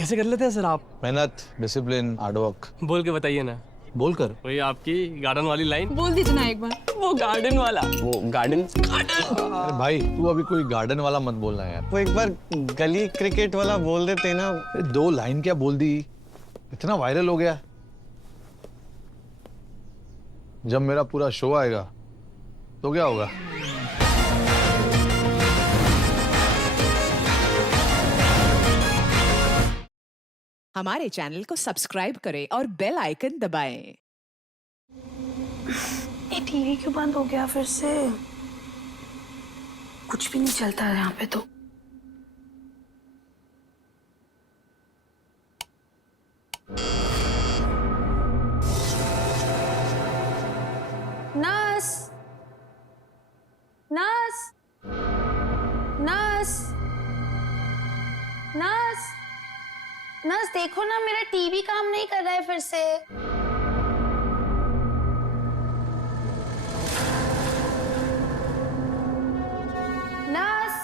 कैसे कर लेते हैं सर आप? मेहनत, डिसिप्लिन, हार्डवर्क। बोल के बताइए ना। बोलकर वही आपकी गार्डन वाली लाइन बोल दीजिए ना एक बार। वो गार्डन वाला। वो गार्डन। अरे भाई तू अभी कोई गार्डन वाला मत बोलना यार। वो एक बार गली क्रिकेट वाला बोल देते ना। अरे 2 लाइन क्या बोल दी, इतना वायरल हो गया। जब मेरा पूरा शो आएगा तो क्या होगा? हमारे चैनल को सब्सक्राइब करें और बेल आइकन दबाएं। ये टीवी क्यों बंद हो गया फिर से? कुछ भी नहीं चलता है यहाँ पे तो। Nurse, nurse, nurse, nurse, nurse देखो ना, मेरा टीवी काम नहीं कर रहा है फिर से। नर्स,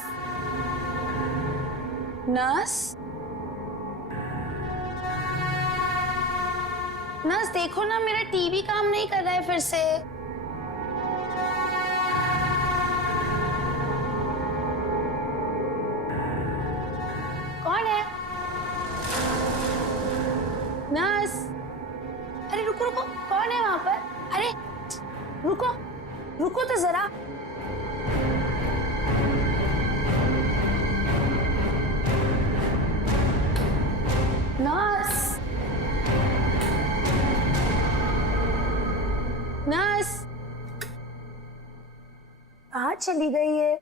नर्स, नर्स देखो ना, मेरा टीवी काम नहीं कर रहा है फिर से। कौन है? नर्स, अरे रुको रुको, कौन है वहां पर? अरे रुको, रुको तो जरा। नर्स, नर्स कहाँ चली गई है?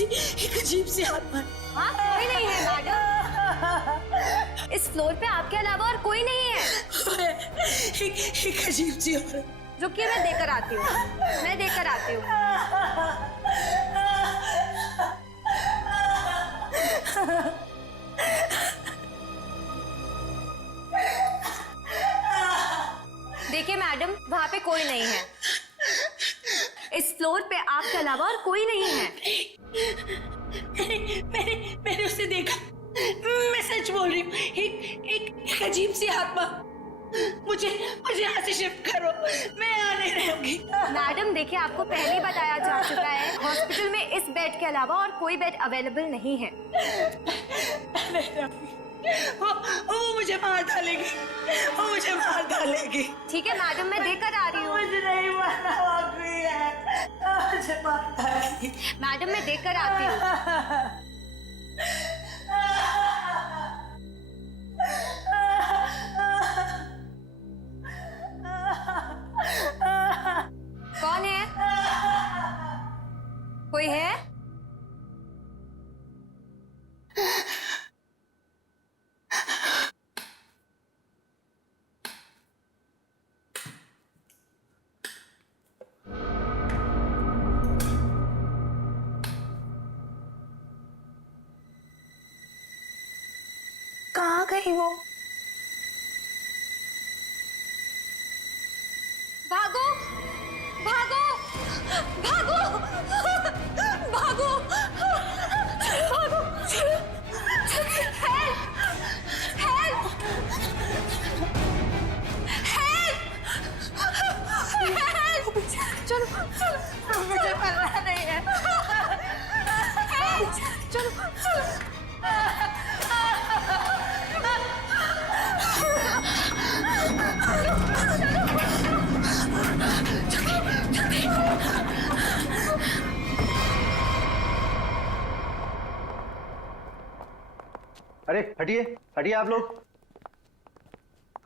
एक अजीब सी आत्मा। हाँ, कोई नहीं है मैडम। इस फ्लोर पे आपके अलावा और कोई नहीं है। एक अजीब सी औरत। रुकिए, मैं देकर आती हूँ। मैं देकर आती हूँ। देखिए मैडम, वहाँ पे कोई नहीं है। इस फ्लोर पे आपके अलावा और कोई नहीं है। मैंने उसे देखा। मैं सच बोल रही हूँ। एक अजीब सी आत्मा। मुझे यहाँ से शिफ्ट करो, मैं यहाँ नहीं रहूंगी। मैडम देखिए, आपको पहले ही बताया जा चुका है, हॉस्पिटल में इस बेड के अलावा और कोई बेड अवेलेबल नहीं है। वो मुझे मार डालेगी। वो मुझे मार डालेगी। ठीक है मैडम, मैं देकर आ रही हूँ। मुझे नहीं मारना, वाकई है। मुझे मार डालेगी। मैडम मैं देकर आती हूँ। कौन है? कोई है? कहाँ गई वो? भागो भागो भागो भागो भागो। Help help help. चलो मुझे मरना नहीं है। चलो चलो। अरे हटिए हटिए आप लोग।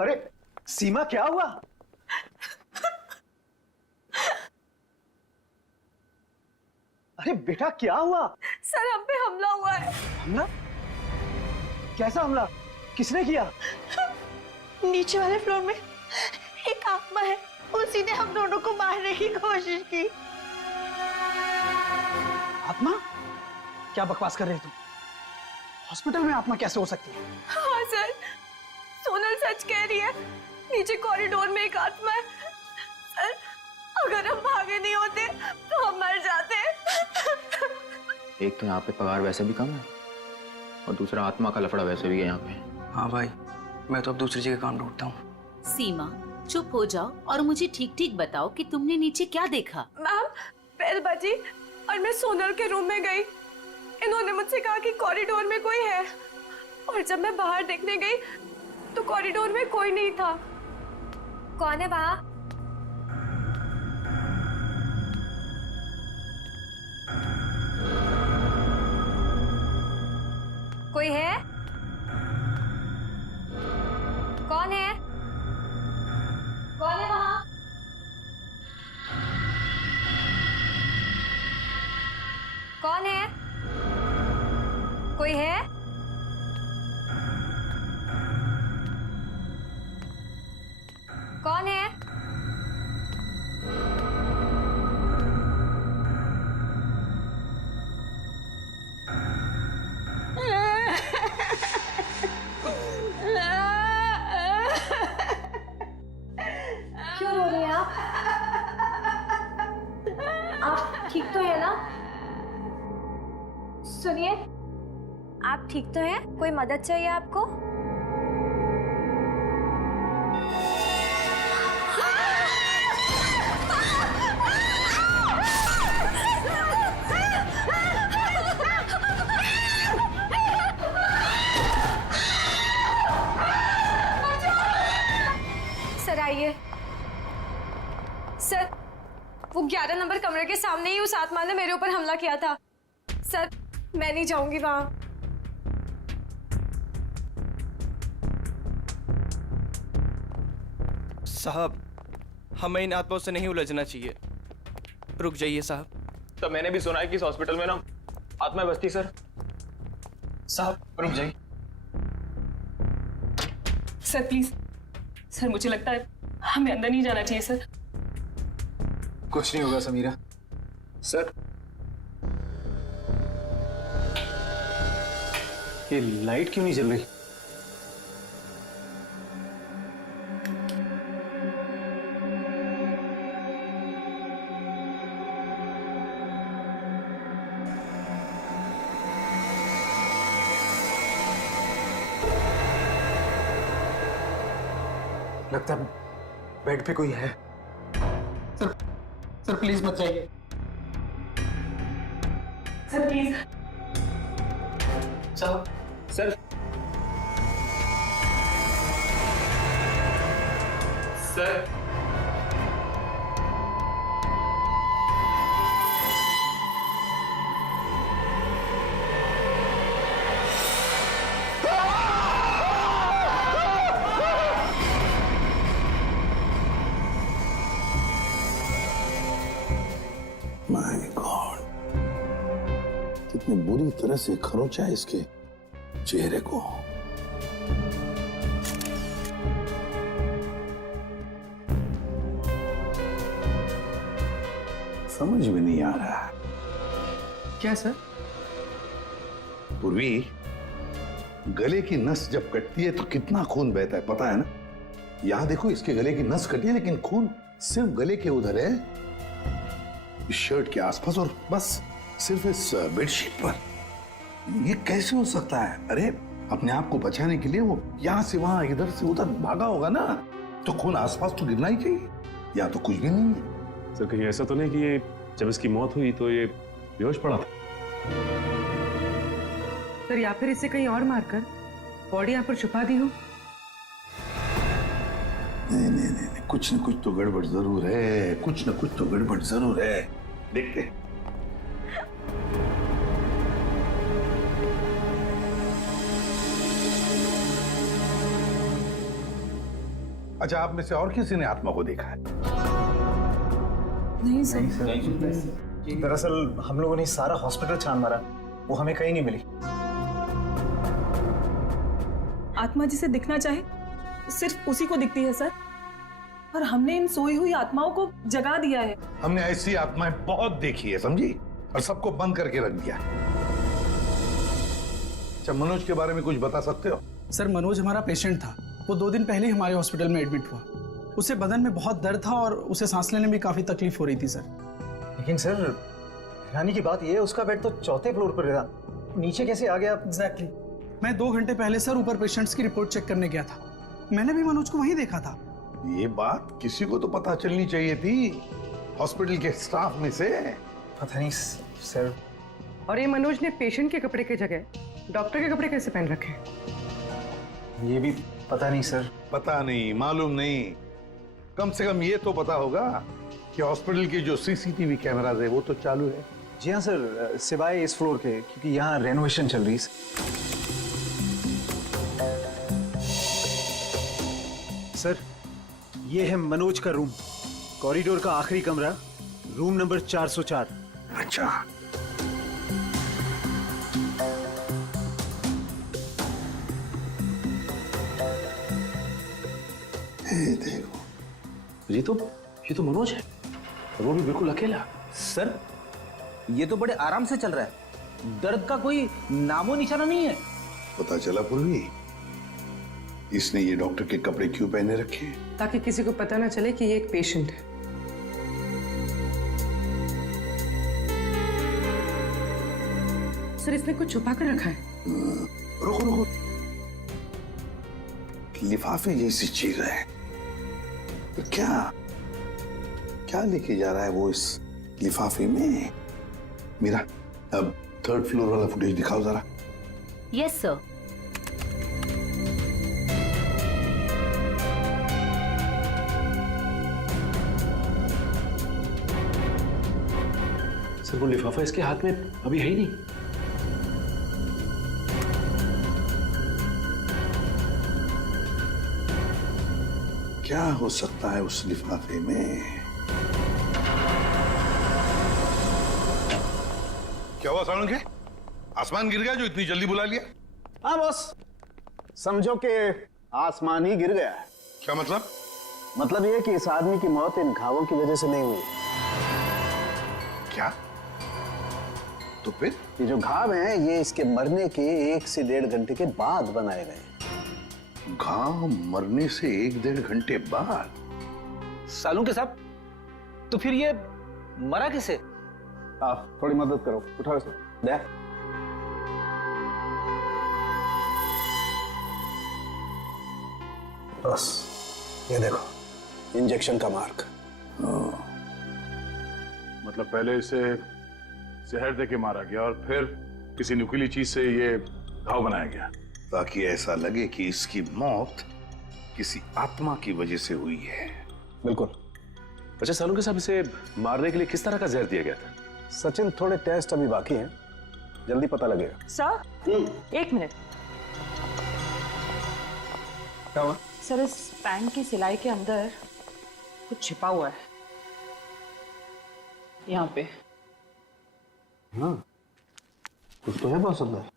अरे सीमा क्या हुआ? अरे बेटा क्या हुआ? सर हम पे हमला हुआ है। हमला? कैसा हमला? किसने किया? नीचे वाले फ्लोर में एक आत्मा है, उसी ने हम दोनों को मारने की कोशिश की। आत्मा? क्या बकवास कर रहे हो तुम? हॉस्पिटल में आत्मा कैसे हो सकती है? हाँ सर, सोनल सच कह रही है। नीचे कॉरिडोर में एक आत्मा है। सर अगर हम भागे नहीं होते तो हम मर जाते। एक तो यहाँ पे पगार वैसे भी कम है और दूसरा आत्मा का लफड़ा वैसे भी है यहाँ पे। हाँ भाई, मैं तो अब दूसरी जगह काम ढूंढता हूँ। सीमा चुप हो जाओ और मुझे ठीक ठीक बताओ कि तुमने नीचे क्या देखा। मैम बेल बजी और मैं सोनल के रूम में गई। इन्होंने मुझसे कहा कि कॉरिडोर में कोई है, और जब मैं बाहर देखने गई तो कॉरिडोर में कोई नहीं था। कौन है वहाँ? कोई है? कौन है? कौन है वहाँ? कौन है? कोई है? कौन है? क्यों रो रहे हैं आप? आप ठीक तो है ना? सुनिए, आप ठीक तो हैं? कोई मदद चाहिए आपको? सर आइए। सर वो 11 नंबर कमरे के सामने ही उस आत्मा ने मेरे ऊपर हमला किया था। सर मैं नहीं जाऊंगी वहां। साहब, हमें इन आत्माओं से नहीं उलझना चाहिए। रुक जाइए साहब। तो मैंने भी सुना है कि इस हॉस्पिटल में ना आत्मा बसती सर। साहब रुक जाइए। सर प्लीज, सर मुझे लगता है हमें अंदर नहीं जाना चाहिए सर। कुछ नहीं होगा समीरा। सर ये लाइट क्यों नहीं जल रही? लगता है बेड पे कोई है। सर प्लीज मत जाइए। Sir please. साहब सर सर माय गॉड, कितनी बुरी तरह से खरोंचा है इसके चेहरे को। समझ में नहीं आ रहा। क्या सर? पूर्वी, गले की नस जब कटती है तो कितना खून बहता है पता है ना? यहां देखो, इसके गले की नस कटी है लेकिन खून सिर्फ गले के उधर है, इस शर्ट के आसपास, और बस सिर्फ इस बेडशीट पर। ये कैसे हो सकता है? अरे अपने आप को बचाने के लिए वो यहां से वहां इधर से उधर भागा होगा ना, तो खून आसपास तो गिरना ही चाहिए, या तो कुछ भी नहीं है। सर कहीं ऐसा तो नहीं कि ये जब इसकी मौत हुई तो ये बेहोश पड़ा था? सर या फिर इसे कहीं और मारकर बॉडी यहाँ पर छुपा दी हो। नहीं, कुछ न कुछ तो गड़बड़ जरूर है, कुछ न कुछ तो गड़बड़ जरूर है। देखते हैं। अच्छा, आप में से और किसी ने आत्मा को देखा है? नहीं सर। दरअसल हम लोगों ने सारा हॉस्पिटल छान मारा, वो हमें कहीं नहीं मिली। आत्मा जिसे दिखना चाहे सिर्फ उसी को दिखती है सर, और हमने इन सोई हुई आत्माओं को जगा दिया है। हमने ऐसी आत्माएं बहुत देखी है, समझी, और सबको बंद करके रख दिया। अच्छा, मनोज के बारे में कुछ बता सकते हो? सर मनोज हमारा पेशेंट था, वो 2 दिन पहले ही हमारे हॉस्पिटल में एडमिट हुआ। उसे बदन में बहुत दर्द था और उसे सांस लेने में काफी तकलीफ हो रही थी सर। लेकिन सर हैरानी की बात यह है, उसका बेड तो 4थे फ्लोर पर था, नीचे कैसे आ गया? एग्जैक्टली। मैं 2 घंटे पहले सर ऊपर पेशेंट्स की रिपोर्ट चेक करने गया था। मैंने भी मनोज को वहीं देखा था। ये बात किसी को तो पता चलनी चाहिए थी, हॉस्पिटल के स्टाफ में से। पता नहीं सर। और ये मनोज ने पेशेंट के कपड़े की जगह डॉक्टर के कपड़े कैसे पहन रखे? ये भी पता नहीं सर। पता नहीं, मालूम नहीं, कम से कम ये तो पता होगा कि हॉस्पिटल के जो सीसीटीवी कैमरास है वो तो चालू है। जी हाँ सर, सिवाय इस फ्लोर के, क्योंकि यहाँ रेनोवेशन चल रही है। सर ये है मनोज का रूम, कॉरिडोर का आखिरी कमरा, रूम नंबर 404। अच्छा, देखो, ये तो मनोज है, और वो भी बिल्कुल अकेला। सर ये तो बड़े आराम से चल रहा है, दर्द का कोई नामो निशाना नहीं है। पता चला पूर्वी, इसने ये डॉक्टर के कपड़े क्यों पहने रखे? ताकि किसी को पता ना चले कि ये एक पेशेंट है। सर इसने कुछ छुपा कर रखा है। रुको, लिफाफे जैसी चीज है, तो क्या लेके जा रहा है वो इस लिफाफे में? मीरा, अब 3rd फ्लोर वाला फुटेज दिखाओ जरा। Yes sir. सर वो लिफाफा इसके हाथ में अभी है ही नहीं। क्या हो सकता है उस लिफाफे में? क्या हुआ सालुंके के? आसमान गिर गया जो इतनी जल्दी बुला लिया? हाँ बॉस, समझो कि आसमान ही गिर गया है। क्या मतलब? मतलब ये कि इस आदमी की मौत इन घावों की वजह से नहीं हुई। क्या? तो फिर? ये जो घाव हैं ये इसके मरने के 1 से 1.5 घंटे के बाद बनाए गए। घाव मरने से 1-1.5 घंटे बाद? सालुंके साहब, तो फिर ये मरा कैसे? आप थोड़ी मदद करो, उठाओ इसे। दे। बस ये देखो, इंजेक्शन का मार्क। मतलब पहले इसे जहर देके मारा गया और फिर किसी नुकीली चीज से ये घाव बनाया गया, ताकि ऐसा लगे कि इसकी मौत किसी आत्मा की वजह से हुई है। बिल्कुल। अच्छा सालुंके साहब, इसे मारने के लिए किस तरह का जहर दिया गया था? सचिन, थोड़े टेस्ट अभी बाकी हैं, जल्दी पता लगेगा। Sir 1 minute. क्या हुआ? सर इस पैंट की सिलाई के अंदर कुछ छिपा हुआ है, यहाँ पे। हाँ, कुछ तो है बॉस अंदर।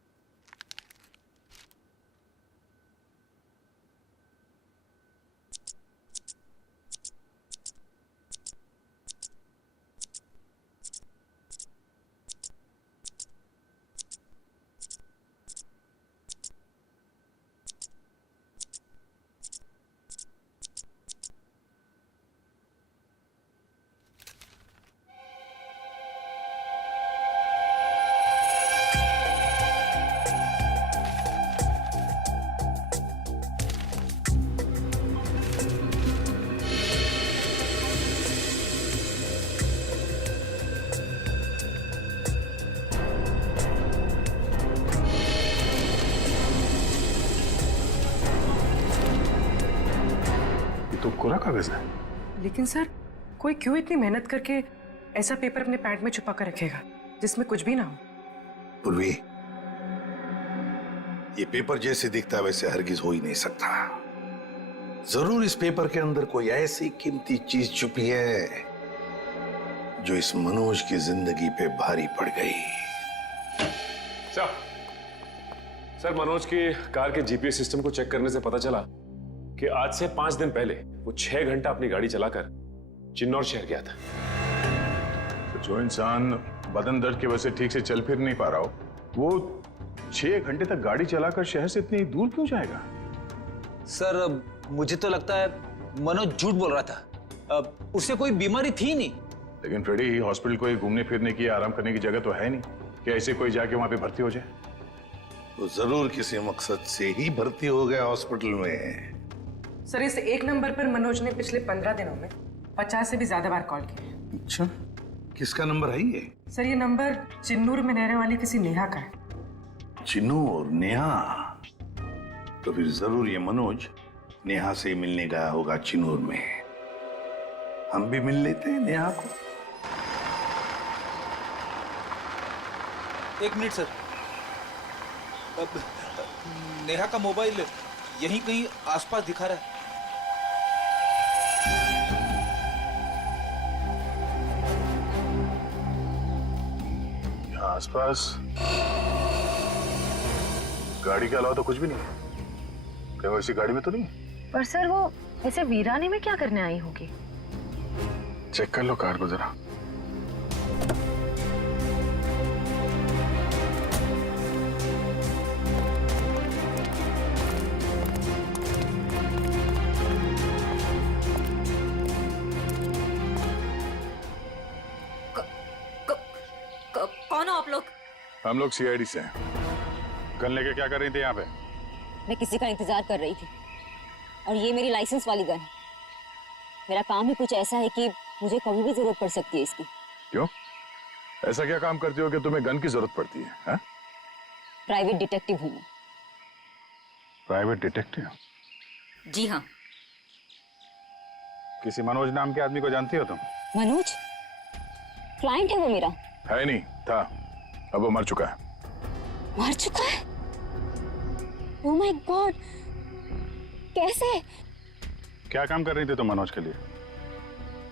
कोरा कागज है। लेकिन सर, कोई क्यों इतनी मेहनत करके ऐसा पेपर अपने पैंट में छुपा कर रखेगा जिसमें कुछ भी ना हो? पूर्वी, ये पेपर जैसे दिखता है वैसे हरगिज हो ही नहीं सकता। जरूर इस पेपर के अंदर कोई ऐसी कीमती चीज छुपी है जो इस मनोज की जिंदगी पे भारी पड़ गई। सर, मनोज की कार के जीपीएस सिस्टम को चेक करने से पता चला कि आज से 5 दिन पहले वो 6 घंटा अपनी गाड़ी चलाकर चिन्नौर शहर गया था। तो जो इंसान बदन दर्द की वजह से ठीक से चल फिर नहीं पा रहा हो, वो 6 घंटे तक गाड़ी चलाकर शहर से इतनी दूर क्यों जाएगा? सर, मुझे तो लगता है मनोज झूठ बोल रहा था। उसे कोई बीमारी थी नहीं। लेकिन फ्रेडी, हॉस्पिटल कोई घूमने फिरने की, आराम करने की जगह तो है नहीं कि ऐसे कोई जाके वहां पे भर्ती हो जाए। तो जरूर किसी मकसद से ही भर्ती हो गया हॉस्पिटल में। सर, इस एक नंबर पर मनोज ने पिछले 15 दिनों में 50 से भी ज्यादा बार कॉल किया। अच्छा, किसका नंबर है ये? सर, ये नंबर चिन्नूर में रहने वाली किसी नेहा का है। चिन्नूर? नेहा? तो फिर जरूर ये मनोज नेहा से मिलने गया होगा चिन्नूर में। हम भी मिल लेते हैं नेहा को। एक मिनट सर। अब नेहा का मोबाइल यहीं कहीं आसपास दिखा रहा है। यहाँ आसपास गाड़ी के अलावा तो कुछ भी नहीं है। क्या वो इसी गाड़ी में तो नहीं है? पर सर, वो ऐसे वीराने में क्या करने आई होगी? चेक कर लो कार को जरा। कौन हो आप लोग? हम लोग सीआईडी से हैं। गन लेके क्या कर रही थी यहाँ पे? मैं किसी का इंतजार कर रही थी और ये मेरी लाइसेंस वाली गन है। मेरा काम ही कुछ ऐसा है कि मुझे कभी भी जरूरत पड़ सकती है इसकी। क्यों? ऐसा क्या काम करती हो कि तुम्हें गन की जरूरत पड़ती है? हा? प्राइवेट डिटेक्टिव हूँ मैं। Private detective? जी हाँ। किसी मनोज नाम के आदमी को जानती हो तुम? मनोज? क्लाइंट है वो मेरा। है नहीं, था। अब वो मर चुका है। मर चुका है? ओह माय गॉड, कैसे? क्या काम कर रही थी तुम मनोज के लिए?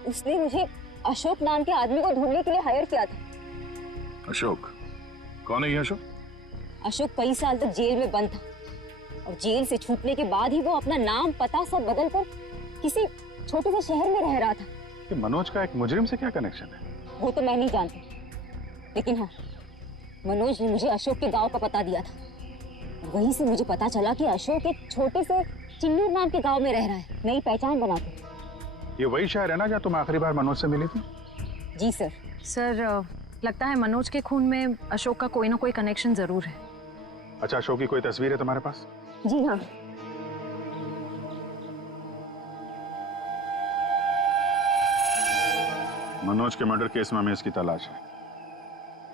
उसने मुझे अशोक नाम के आदमी को ढूंढने के लिए हायर किया था। अशोक? कौन है ये अशोक? अशोक कई साल तक जेल में बंद था और जेल से छूटने के बाद ही वो अपना नाम पता सब बदल कर किसी छोटे से शहर में रह रहा था। कि मनोज का एक मुजरिम से क्या कनेक्शन है? वो तो मैं नहीं जानती, लेकिन हाँ, मनोज ने मुझे अशोक के गांव का पता दिया था। वहीं से मुझे पता चला कि अशोक एक छोटे से चिन्नूर नाम के गांव में रह रहा है, नई पहचान बना के। ये वही शहर है ना जहाँ तुम आखिरी बार मनोज से मिली थी? जी सर। सर, लगता है मनोज के खून में अशोक का कोई ना कोई कनेक्शन जरूर है। अच्छा, अशोक की कोई तस्वीर है तुम्हारे पास? जी हाँ। मनोज के मर्डर केस में हमें इसकी तलाश है।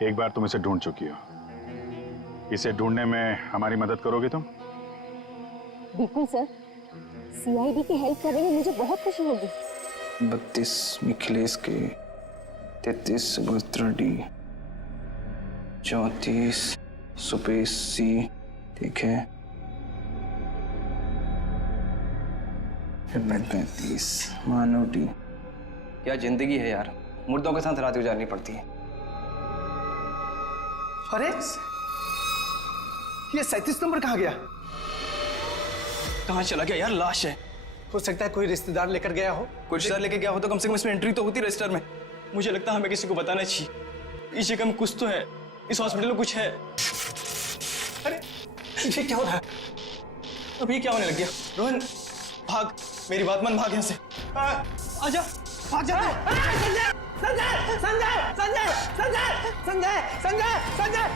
एक बार तुम इसे ढूंढ चुकी हो, इसे ढूंढने में हमारी मदद करोगे तुम? बिल्कुल सर, सीआईडी की हेल्प करने में मुझे बहुत खुशी होगी। 32 मिखिलेश के, 33 सुभद्रा डी, 34 सुपेश सी, ठीक है, 35 मानव डी। क्या जिंदगी है यार, मुर्दों के साथ रात गुजारनी पड़ती है। अरे ये 37 नंबर कहाँ गया? कहाँ चला गया यार? लाश है। हो सकता है कोई रिश्तेदार लेकर गया हो। कोई रिश्तेदार लेकर गया हो तो कम से कम इसमें एंट्री तो होती रजिस्टर में। मुझे लगता है हमें किसी को बताना चाहिए। इस जगह में कुछ तो है, इस हॉस्पिटल में कुछ है। अरे ये क्या हो रहा है? अब ये क्या होने लग गया? रोहन भाग, मेरी बात मान, भाग यहाँ से। आजा, भाग जा। संजय, संजय, संजय, संजय, संजय, संजय, संजय, संजय।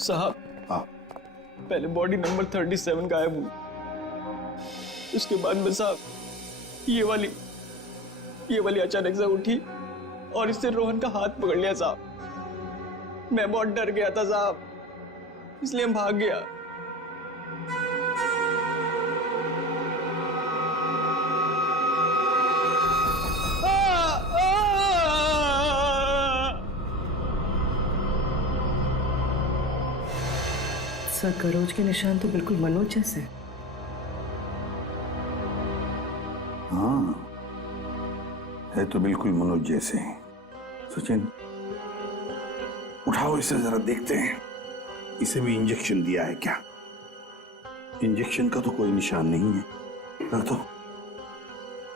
साहब, हाँ, पहले बॉडी नंबर 37 गायब हुई। उसके बाद में साहब ये वाली अचानक से उठी और इससे रोहन का हाथ पकड़ लिया साहब। मैं बहुत डर गया था साहब, इसलिए हम भाग गया। सर गरोज के निशान तो बिल्कुल मनोज जैसे। हाँ, है तो बिल्कुल मनोज जैसे। सचिन, उठाओ इसे जरा देखते हैं, इसे भी इंजेक्शन दिया है क्या? इंजेक्शन का तो कोई निशान नहीं है। रख दो,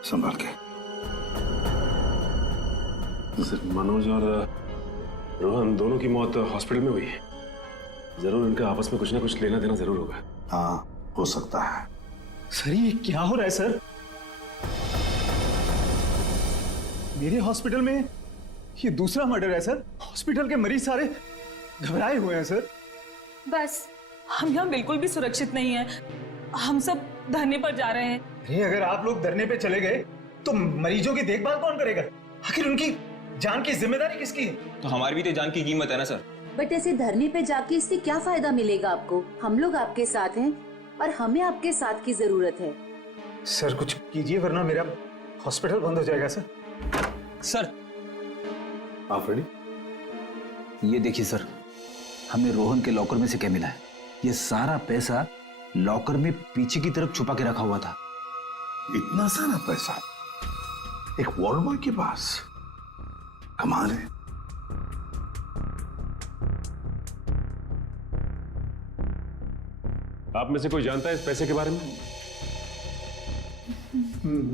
संभाल के। सर मनोज और रोहन दोनों की मौत हॉस्पिटल में हुई है। जरूर इनका आपस में कुछ ना कुछ लेना देना जरूर होगा। हाँ, हो सकता है। सर ये क्या हो रहा है सर? मेरे हॉस्पिटल में ये दूसरा मर्डर है सर। हॉस्पिटल के मरीज सारे घबराए हुए हैं सर। बस हम यहाँ बिल्कुल भी सुरक्षित नहीं है। हम सब धरने पर जा रहे हैं। अरे अगर आप लोग धरने पे चले गए तो मरीजों की देखभाल कौन करेगा? आखिर उनकी जान की जिम्मेदारी किसकी है? तो हमारी भी तो जान की कीमत है ना सर। बट ऐसे धरने पे जाके इससे क्या फायदा मिलेगा आपको? हम लोग आपके साथ हैं और हमें आपके साथ की जरूरत है। सर कुछ कीजिए वरना मेरा हॉस्पिटल बंद हो जाएगा सर। सर आप रेडी? ये देखिए सर, हमें रोहन के लॉकर में से क्या मिला है? ये सारा पैसा लॉकर में पीछे की तरफ छुपा के रखा हुआ था। इतना सारा पैसा एक वॉल बॉय के पास? कमाल है। आप में से कोई जानता है इस पैसे के बारे में?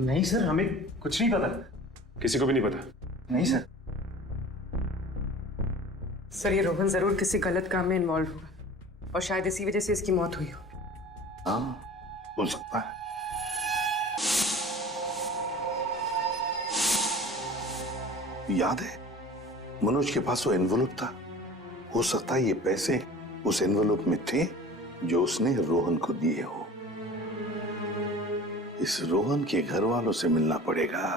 नहीं सर, हमें कुछ नहीं पता। किसी को भी नहीं पता? नहीं सर। सर ये रोहन जरूर किसी गलत काम में इन्वॉल्व हुआ और शायद इसी वजह से इसकी मौत हुई हो। हाँ, हो सकता है। याद है मनोज के पास वो एनवेलप था। हो सकता है ये पैसे उस एनवेलप में थे जो उसने रोहन को दिए हो। इस रोहन के घर वालों से मिलना पड़ेगा।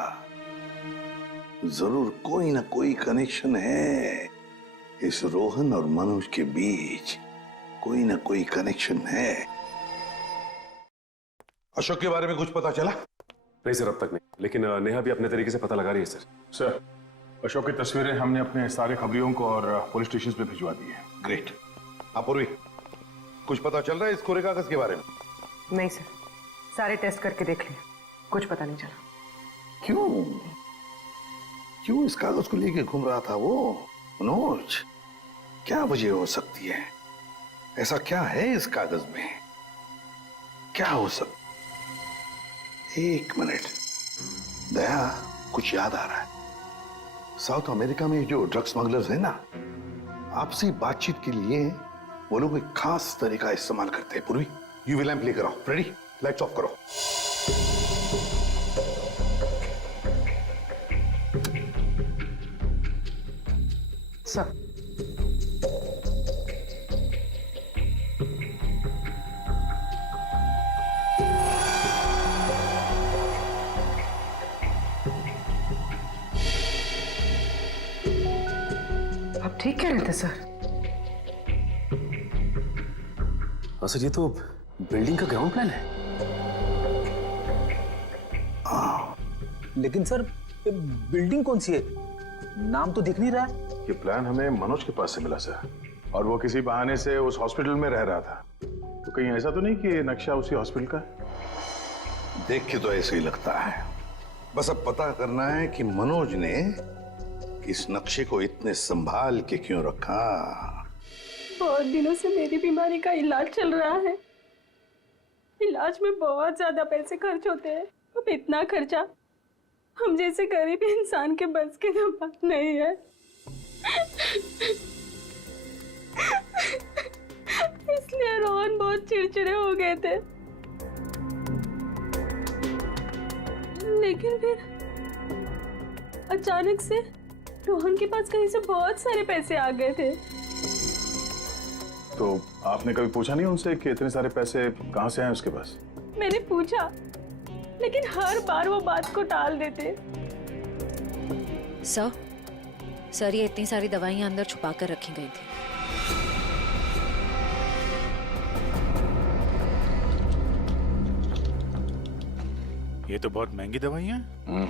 जरूर कोई ना कोई कनेक्शन है इस रोहन और मनोज के बीच। कोई ना कोई कनेक्शन है। अशोक के बारे में कुछ पता चला? नहीं सर, अब तक नहीं, लेकिन नेहा भी अपने तरीके से पता लगा रही है सर। सर, अशोक की तस्वीरें हमने अपने सारे खबरियों को और पुलिस स्टेशन पे भिजवा दी है। ग्रेट। अपूर्वी, कुछ पता चल रहा है इस कोरे कागज के बारे में? नहीं सर, सारे टेस्ट करके देख लिए, कुछ पता नहीं चला। क्यों इस कागज को लेके घूम रहा था वो मनोज? क्या वजह हो सकती है? ऐसा क्या है इस कागज में? क्या हो सकता? एक मिनट, दया, कुछ याद आ रहा है। साउथ अमेरिका में जो ड्रग स्मगलर्स है ना, आपसी बातचीत के लिए वो लोग एक खास तरीका इस्तेमाल करते हैं। पूर्वी, यूवी लैंप लेकर आओ। रेडी? लाइट्स ऑफ करो। सर आप ठीक कह रहे थे सर। हाँ सर, ये तो बिल्डिंग का ग्राउंड प्लान है। लेकिन सर बिल्डिंग कौन सी है? नाम तो दिख नहीं रहा है। ये प्लान हमें मनोज के पास से मिला सर, और वो किसी बहाने से उस हॉस्पिटल में रह रहा था। तो कहीं ऐसा तो नहीं कि ये नक्शा उसी हॉस्पिटल का है? देख के तो ऐसे ही लगता है। बस अब पता करना है कि मनोज ने इस नक्शे को इतने संभाल के क्यों रखा। बहुत दिनों से मेरी बीमारी का इलाज चल रहा है। इलाज में बहुत ज्यादा पैसे खर्च होते हैं। अब इतना खर्चा हम जैसे गरीब इंसान के बस की तो बात नहीं है। इसलिए रोहन बहुत चिड़चिड़े हो गए थे। लेकिन फिर अचानक से रोहन के पास कहीं से बहुत सारे पैसे आ गए थे। तो आपने कभी पूछा नहीं उनसे कि इतने सारे पैसे कहाँ से आए उसके पास? मैंने पूछा, लेकिन हर बार वो बात को टाल देते। सर ये इतनी सारी दवाइयां अंदर छुपा कर रखी गई थी। ये तो बहुत महंगी दवाइयां हैं।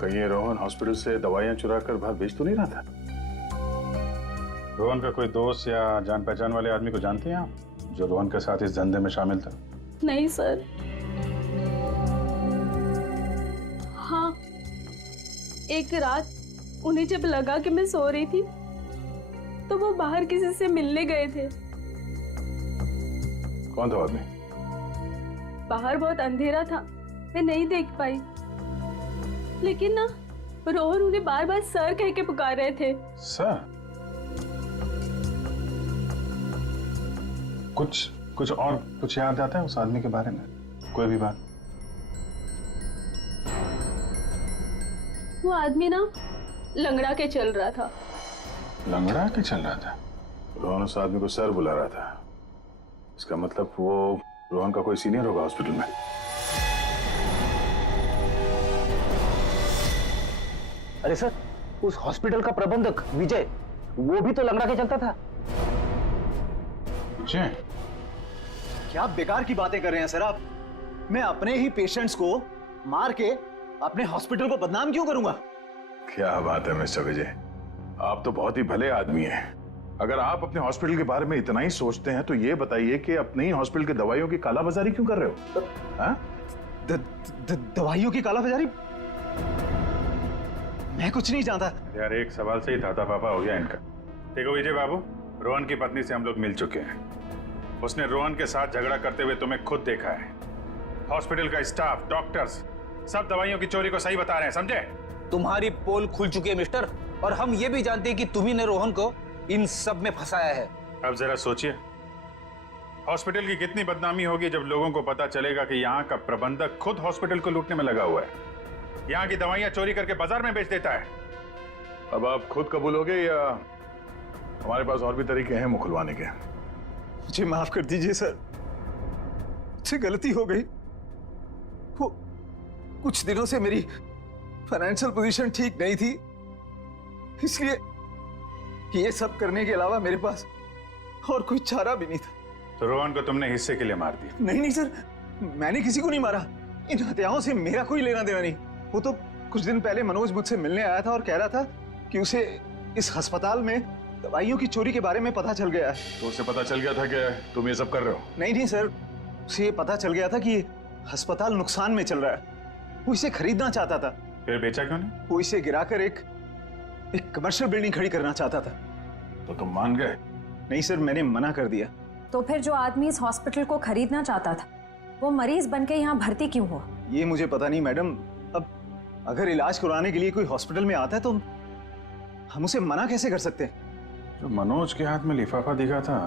कहीं ये रोहन हॉस्पिटल से दवाइयां चुरा कर बाहर बेच तो नहीं रहा था? रोहन का कोई दोस्त या जान पहचान वाले आदमी को जानते हैं आप, जो रोहन के साथ इस धंधे में शामिल था? नहीं सर। हाँ, एक रात उन्हें जब लगा कि मैं सो रही थी तो वो बाहर किसी से मिलने गए थे। कौन था आदमी? बाहर बहुत अंधेरा था, मैं नहीं देख पाई, लेकिन ना रोहन उन्हें बार बार सर कह के पुकार रहे थे। सर? कुछ और कुछ याद आता है उस आदमी के बारे में? कोई भी बात? वो आदमी ना लंगड़ा के चल रहा था। लंगड़ा के चल रहा था? रोहन उस आदमी को सर बुला रहा था। इसका मतलब वो रोहन का कोई सीनियर होगा हॉस्पिटल में। अरे सर, उस हॉस्पिटल का प्रबंधक विजय, वो भी तो लंगड़ा के चलता था। विजय? क्या बेकार की बातें कर रहे हैं सर आप? मैं अपने ही पेशेंट्स को मार के अपने हॉस्पिटल को बदनाम क्यों करूंगा? क्या बात है मिस्टर विजय, आप तो बहुत ही भले आदमी हैं। अगर आप अपने हॉस्पिटल के बारे में इतना ही सोचते हैं तो ये बताइए कि अपने ही हॉस्पिटल के दवाइयों की कालाबाजारी क्यों कर रहे हो? दवाइयों की कालाबाजारी? मैं कुछ नहीं जानता यार। एक सवाल से ही दादा पापा हो गया इनका। देखो विजय बाबू, रोहन की पत्नी से हम लोग मिल चुके हैं। उसने रोहन के साथ झगड़ा करते हुए तुम्हें खुद देखा है। हॉस्पिटल का स्टाफ, डॉक्टर्स सब दवाइयों की चोरी को सही बता रहे हैं, समझे? तुम्हारी पोल खुल चुकी है मिस्टर, और हम ये भी जानते हैं कि तुम्ही ने रोहन को इन सब में फंसाया है। अब जरा सोचिए, हॉस्पिटल की कितनी बदनामी होगी जब लोगों को पता चलेगा कि यहाँ का प्रबंधक खुद हॉस्पिटल को लूटने में लगा हुआ है, यहाँ की दवाइयां चोरी करके बाजार में बेच देता है। अब आप खुद कबूलोगे या हमारे पास और भी तरीके हैं मुंह खुलवाने के? मुझे माफ कर दीजिए सर, मुझसे गलती हो गई। वो कुछ दिनों से मेरी फाइनेंशियल पोजीशन ठीक नहीं थी, इसलिए ये सब करने के अलावा मेरे पास और कोई चारा भी नहीं था। तो रोहन को तुमने हिस्से के लिए मार दिया? नहीं सर, मैंने किसी को नहीं मारा। इन हत्याओं से मेरा कोई लेना देना नहीं। वो तो कुछ दिन पहले मनोज मुझसे मिलने आया था और कह रहा था कि उसे इस अस्पताल में दवाइयों की चोरी के बारे में पता चल गया है। तो उसे पता चल गया था कि तुम ये सब कर रहे हो? नहीं सर, उसे ये पता चल गया था कि अस्पताल नुकसान में चल रहा है। वो इसे खरीदना चाहता था। फिर बेचा क्यों नहीं? वो इसे गिराकर एक कमर्शियल बिल्डिंग खड़ी करना चाहता था। तो तुम मान गए? नहीं सर, मैंने मना कर दिया। तो फिर जो आदमी इस हॉस्पिटल को खरीदना चाहता था वो मरीज बनके यहाँ भर्ती क्यों हुआ? ये मुझे पता नहीं मैडम। अब अगर इलाज करवाने के लिए कोई हॉस्पिटल में आता है तो हम उसे मना कैसे कर सकते हैं? जो मनोज के हाथ में लिफाफा दिखा था,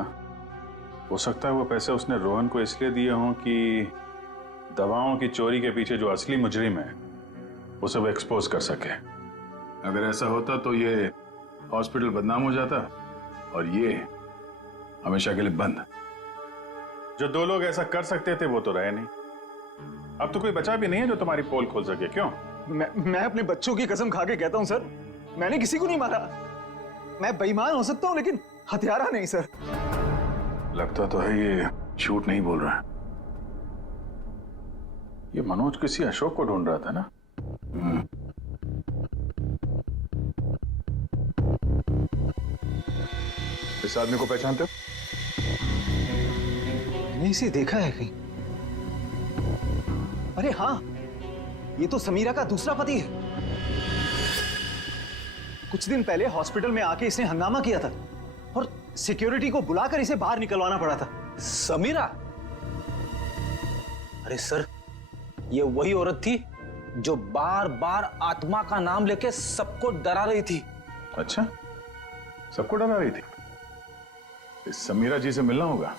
हो सकता है वो पैसे उसने रोहन को इसलिए दिए हों कि दवाओं की चोरी के पीछे जो असली मुजरिम है उसे वो एक्सपोज कर सके। अगर ऐसा होता तो ये हॉस्पिटल बदनाम हो जाता और ये हमेशा के लिए बंद। जो दो लोग ऐसा कर सकते थे वो तो रहे नहीं। अब तो कोई बचा भी नहीं है जो तुम्हारी पोल खोल सके। क्यों? मैं अपने बच्चों की कसम खा के कहता हूं सर, मैंने किसी को नहीं मारा। मैं बेईमान हो सकता हूं लेकिन हत्यारा नहीं सर। लगता तो है ये झूठ नहीं बोल रहा है। ये मनोज किसी अशोक को ढूंढ रहा था ना? इस आदमी को पहचानते हो? मैंने इसे देखा है कहीं। अरे हाँ, ये तो समीरा का दूसरा पति है। कुछ दिन पहले हॉस्पिटल में आके इसने हंगामा किया था और सिक्योरिटी को बुलाकर इसे बाहर निकलवाना पड़ा था। समीरा? अरे सर, ये वही औरत थी जो बार बार आत्मा का नाम लेके सबको डरा रही थी। अच्छा, सबको डरा रही थी? इस समीरा जी से मिलना होगा।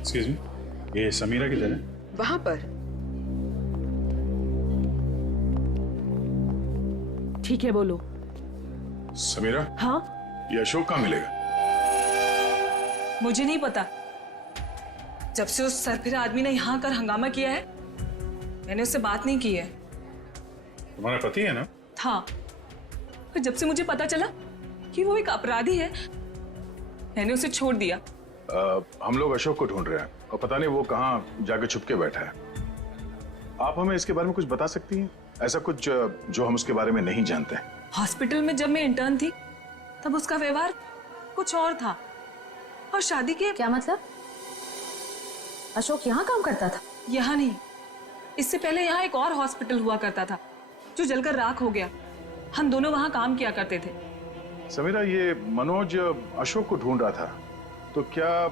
एक्सक्यूज मी, ये समीरा किधर है? वहां पर। ठीक है, बोलो समीरा, हाँ, ये अशोक कहाँ मिलेगा? मुझे नहीं पता। जब से उस सरफिरा आदमी ने यहाँ आकर हंगामा किया है, मैंने उससे बात नहीं की है। तुम्हारा पति है ना? था, पर जब से मुझे पता चला कि वो एक अपराधी है, मैंने उसे छोड़ दिया। हम लोग अशोक को ढूंढ रहे हैं और पता नहीं वो कहाँ जाके छुप के बैठा है। आप हमें इसके बारे में कुछ बता सकती हैं? ऐसा कुछ जो हम उसके बारे में नहीं जानते हैं। हॉस्पिटल में जब मैं इंटर्न थी, तब उसका व्यवहार कुछ और था, और शादी के... क्या मतलब? अशोक यहाँ काम करता था? यहाँ नहीं, इससे पहले यहाँ एक और हॉस्पिटल हुआ करता था जो जलकर राख हो गया। हम दोनों वहाँ काम किया करते थे। समीरा, ये मनोज अशोक को ढूंढ रहा था, तो क्या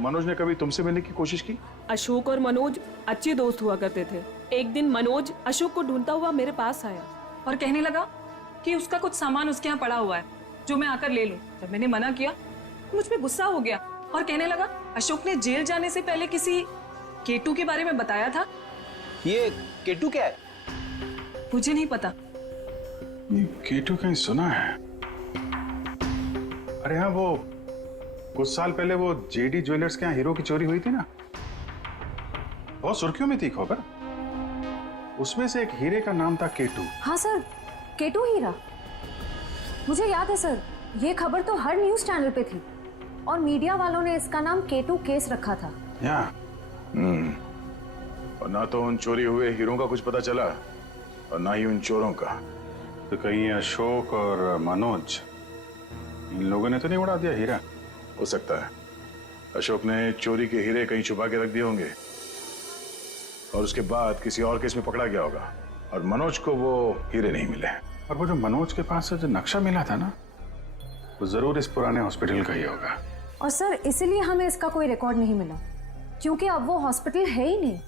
मनोज ने कभी तुमसे मिलने की कोशिश की? अशोक और मनोज अच्छे दोस्त हुआ करते थे। एक दिन मनोज अशोक को ढूंढता हुआ मेरे पास आया और कहने लगा कि उसका कुछ सामान उसके यहाँ पड़ा हुआ है जो मैं आकर ले लूं। जब मैंने मना किया तो मुझ पे गुस्सा हो गया और कहने लगा अशोक ने जेल जाने से पहले किसी केटू के बारे में बताया था। ये केटू क्या है? मुझे नहीं पता। ये केटू कहीं सुना है। अरे हाँ, वो कुछ साल पहले वो जेडी ज्वेलर्स के यहाँ हीरो की चोरी हुई थी ना, बहुत सुर्खियों में थी खबर। उसमें से एक हीरे का नाम था केटू। हाँ सर, केटू हीरा, मुझे याद है सर। ये खबर तो हर न्यूज चैनल पे थी और मीडिया वालों ने इसका नाम केटू केस रखा था। और ना तो उन चोरी हुए हीरों का कुछ पता चला और ना ही उन चोरों का। तो कहीं अशोक और मनोज, इन लोगों ने तो नहीं उड़ा दिया हीरा? हो सकता है अशोक ने चोरी के हीरे कहीं छुपा के रख दिए होंगे और उसके बाद किसी और केस में पकड़ा गया होगा और मनोज को वो हीरे नहीं मिले। और वो जो मनोज के पास से जो नक्शा मिला था ना, वो जरूर इस पुराने हॉस्पिटल का ही होगा। और सर, इसीलिए हमें इसका कोई रिकॉर्ड नहीं मिला, क्योंकि अब वो हॉस्पिटल है ही नहीं।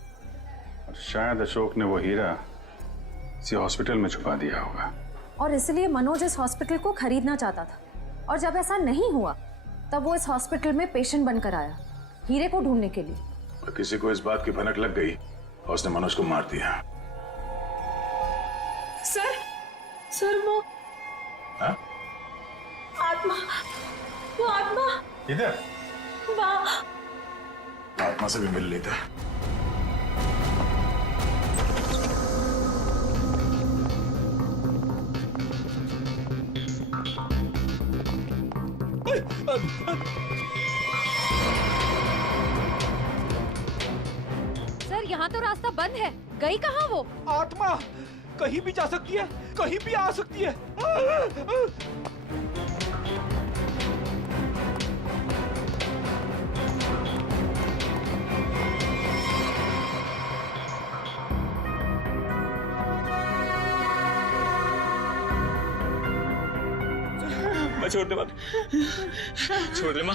और शायद अशोक ने वो हीरा किसी हॉस्पिटल में छुपा दिया होगा। और इसलिए मनोज इस हॉस्पिटल को खरीदना चाहता था, और जब ऐसा नहीं हुआ तब वो इस हॉस्पिटल में पेशेंट बनकर आया हीरे को ढूंढने के लिए। और किसी को इस बात की भनक लग गई और उसने मनोज को मार दिया। सर वो हा? आत्मा, वो आत्मा इधर वहाँ। आत्मा से भी मिल लेता। सर, यहाँ तो रास्ता बंद है। गई कहाँ वो? आत्मा कहीं भी जा सकती है, कहीं भी आ सकती है। मैं छोड़ दे मत, छोड़ दे माँ।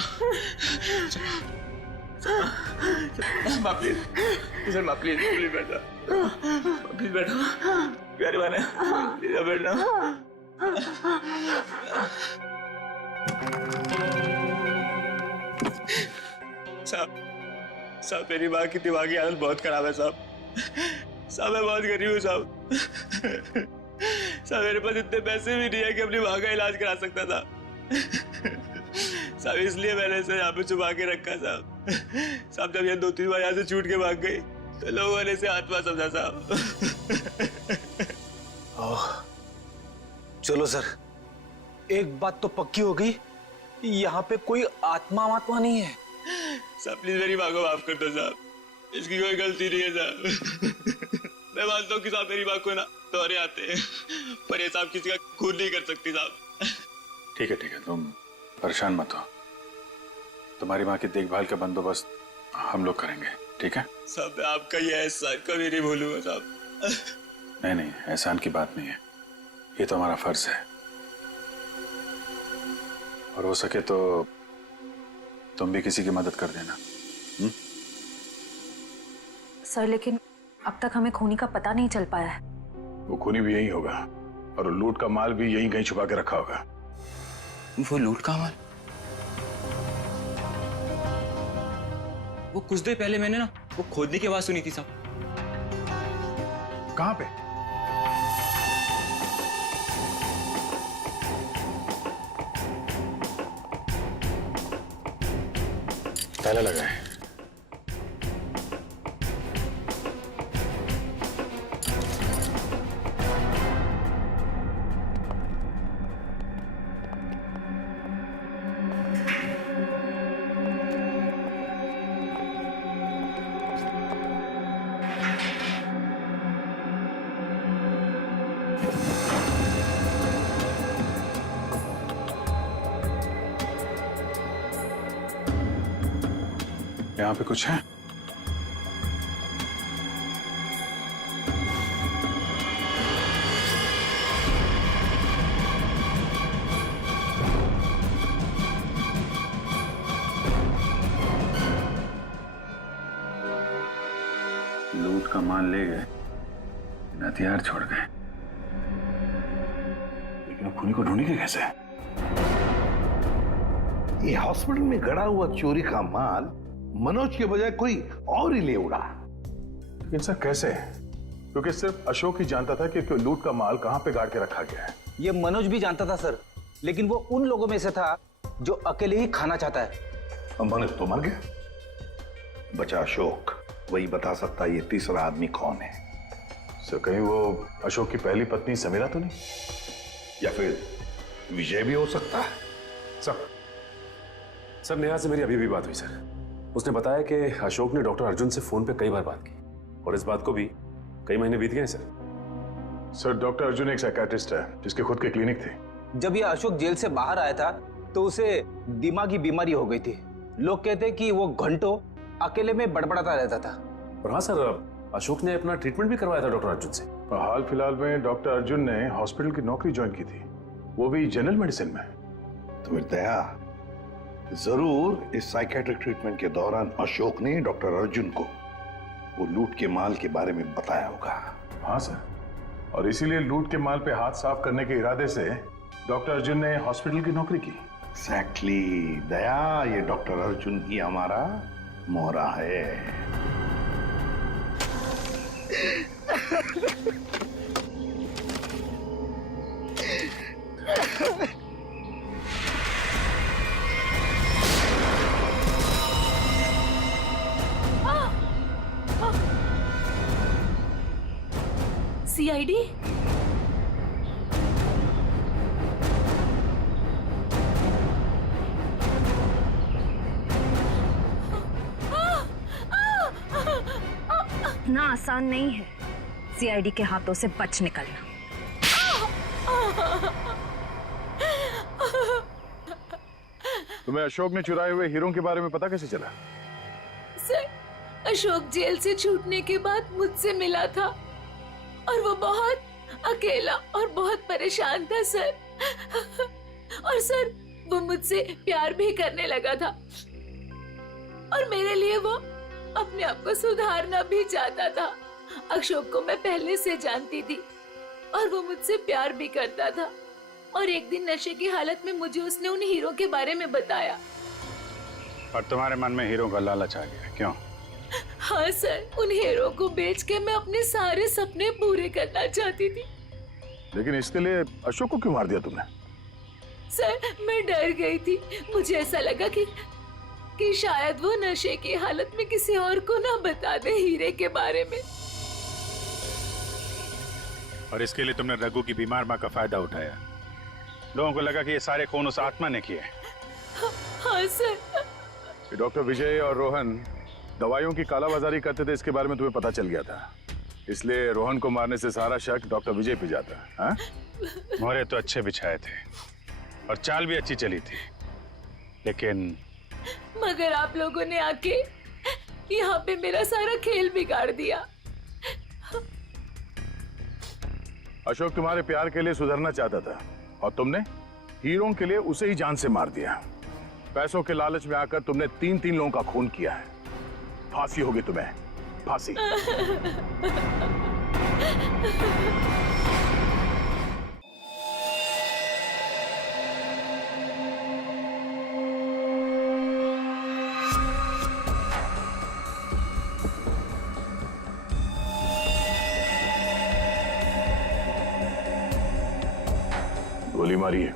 माँ प्लीज, सर माँ प्लीज, प्लीज बैठा, प्लीज बैठो, प्यारी बहन है, प्लीज बैठना। साहब मेरी माँ की दिमागी हालत बहुत खराब है साहब। मैं बहुत गरीब हूँ साहब। मेरे पास इतने पैसे भी नहीं है कि अपनी माँ का इलाज करा सकता था साहब, इसलिए मैंने इसे यहाँ पे छुपा के रखा साहब। जब ये 2-3 बार यहाँ से छूट के भाग गई तो लोगों ने इसे आत्मा समझा साहब। चलो सर, एक बात तो पक्की हो गई, यहाँ पे कोई आत्मा नहीं है। साहब प्लीज मेरी माँ को माफ कर दो साहब, इसकी कोई गलती नहीं है साहब। मैं मानता हूँ कि साहब मेरी माँ को ना दौरे आते हैं, पर ये साहब किसी का खून नहीं कर सकती साहब। ठीक है, तुम परेशान मत हो। तुम्हारी माँ की देखभाल का बंदोबस्त हम लोग करेंगे, ठीक है? साहब मैं आपका ये एहसान कभी नहीं भूलूंगा साहब। नहीं, एहसान की बात नहीं है, ये तो हमारा फर्ज है। और हो सके तो तुम भी किसी की मदद कर देना। सर, लेकिन अब तक हमें खूनी का पता नहीं चल पाया है। वो खूनी भी यही होगा और लूट का माल भी यहीं कहीं छुपा के रखा होगा। वो लूट का माल? वो कुछ देर पहले मैंने ना वो खोदने की आवाज सुनी थी साहब। कहाँ पे? ताला लगा है। यहाँ पे कुछ है? लूट का माल ले गए, हथियार छोड़ गए, लेकिन अब खूनी को ढूंढेंगे कैसे? ये हॉस्पिटल में गड़ा हुआ चोरी का माल मनोज के बजाय कोई और ही ले उड़ा। लेकिन सर कैसे? क्योंकि सिर्फ अशोक ही जानता था कि लूट का माल कहां पे गाड़ के रखा गया है। ये मनोज भी जानता था सर, लेकिन वो उन लोगों में से था जो अकेले ही खाना चाहता है। मनोज तो मर गया, बचा अशोक। वही बता सकता है ये तीसरा आदमी कौन है। सर कहीं वो अशोक की पहली पत्नी समीरा तो नहीं? या फिर विजय भी हो सकता है। सर नेहा से मेरी अभी भी बात हुई सर। उसने बताया कि अशोक ने डॉक्टर अर्जुन से फोन पे कई बार बात की और इस बात को भी कई महीने बीत गए सर। डॉक्टर अर्जुन एक साइकियाट्रिस्ट है जिसके खुद के क्लिनिक थे। जब ये अशोक जेल से बाहर आया था तो उसे दिमागी बीमारी हो गई थी। लोग कहते कि वो घंटों अकेले में बड़बड़ाता रहता था। और हाँ सर, अशोक ने अपना ट्रीटमेंट भी करवाया था डॉक्टर अर्जुन से। हाल फिलहाल में डॉक्टर अर्जुन ने हॉस्पिटल की नौकरी ज्वाइन की थी, वो भी जनरल मेडिसिन में। तो फिर दया जरूर इस साइकेट्रिक ट्रीटमेंट के दौरान अशोक ने डॉक्टर अर्जुन को वो लूट के माल के बारे में बताया होगा। हाँ सर, और इसीलिए लूट के माल पे हाथ साफ करने के इरादे से डॉक्टर अर्जुन ने हॉस्पिटल की नौकरी की। एग्जैक्टली दया, ये डॉक्टर अर्जुन ही हमारा मोहरा है। सीआईडी? इतना आसान नहीं है सीआईडी के हाथों से बच निकलना। तुम्हें अशोक ने चुराए हुए हीरों के बारे में पता कैसे चला? सर, अशोक जेल से छूटने के बाद मुझसे मिला था और वो बहुत अकेला और बहुत परेशान था सर। और सर वो मुझसे प्यार भी करने लगा था और मेरे लिए वो अपने आप को सुधारना भी चाहता था। अशोक को मैं पहले से जानती थी और वो मुझसे प्यार भी करता था। और एक दिन नशे की हालत में मुझे उसने उन हीरो के बारे में बताया। और तुम्हारे मन में हीरो का लालच आ गया, क्यों? हाँ सर, उन हीरो को बेच के मैं अपने सारे सपने पूरे करना चाहती थी। लेकिन इसके लिए अशोक को क्यों मार दिया तुमने? सर मैं डर गई थी। मुझे ऐसा लगा कि शायद वो नशे की हालत में किसी और को ना बता दे हीरे के बारे में। और इसके लिए तुमने रघु की बीमार माँ का फायदा उठाया। लोगों को लगा कि ये सारे खून उस आत्मा ने किए। हाँ सर। डॉक्टर विजय और रोहन दवाइयों की कालाबाजारी करते थे, इसके बारे में तुम्हें पता चल गया था, इसलिए रोहन को मारने से सारा शक डॉक्टर विजय पे जाता। हाँ? मोहरे तो अच्छे बिछाए थे और चाल भी अच्छी चली थी, लेकिन मगर आप लोगों ने आके यहाँ पे मेरा सारा खेल बिगाड़ दिया। अशोक तुम्हारे प्यार के लिए सुधरना चाहता था और तुमने हीरों के लिए उसे ही जान से मार दिया। पैसों के लालच में आकर तुमने 3-3 लोगों का खून किया है। फांसी होगी तुम्हें, फांसी। गोली मारी है।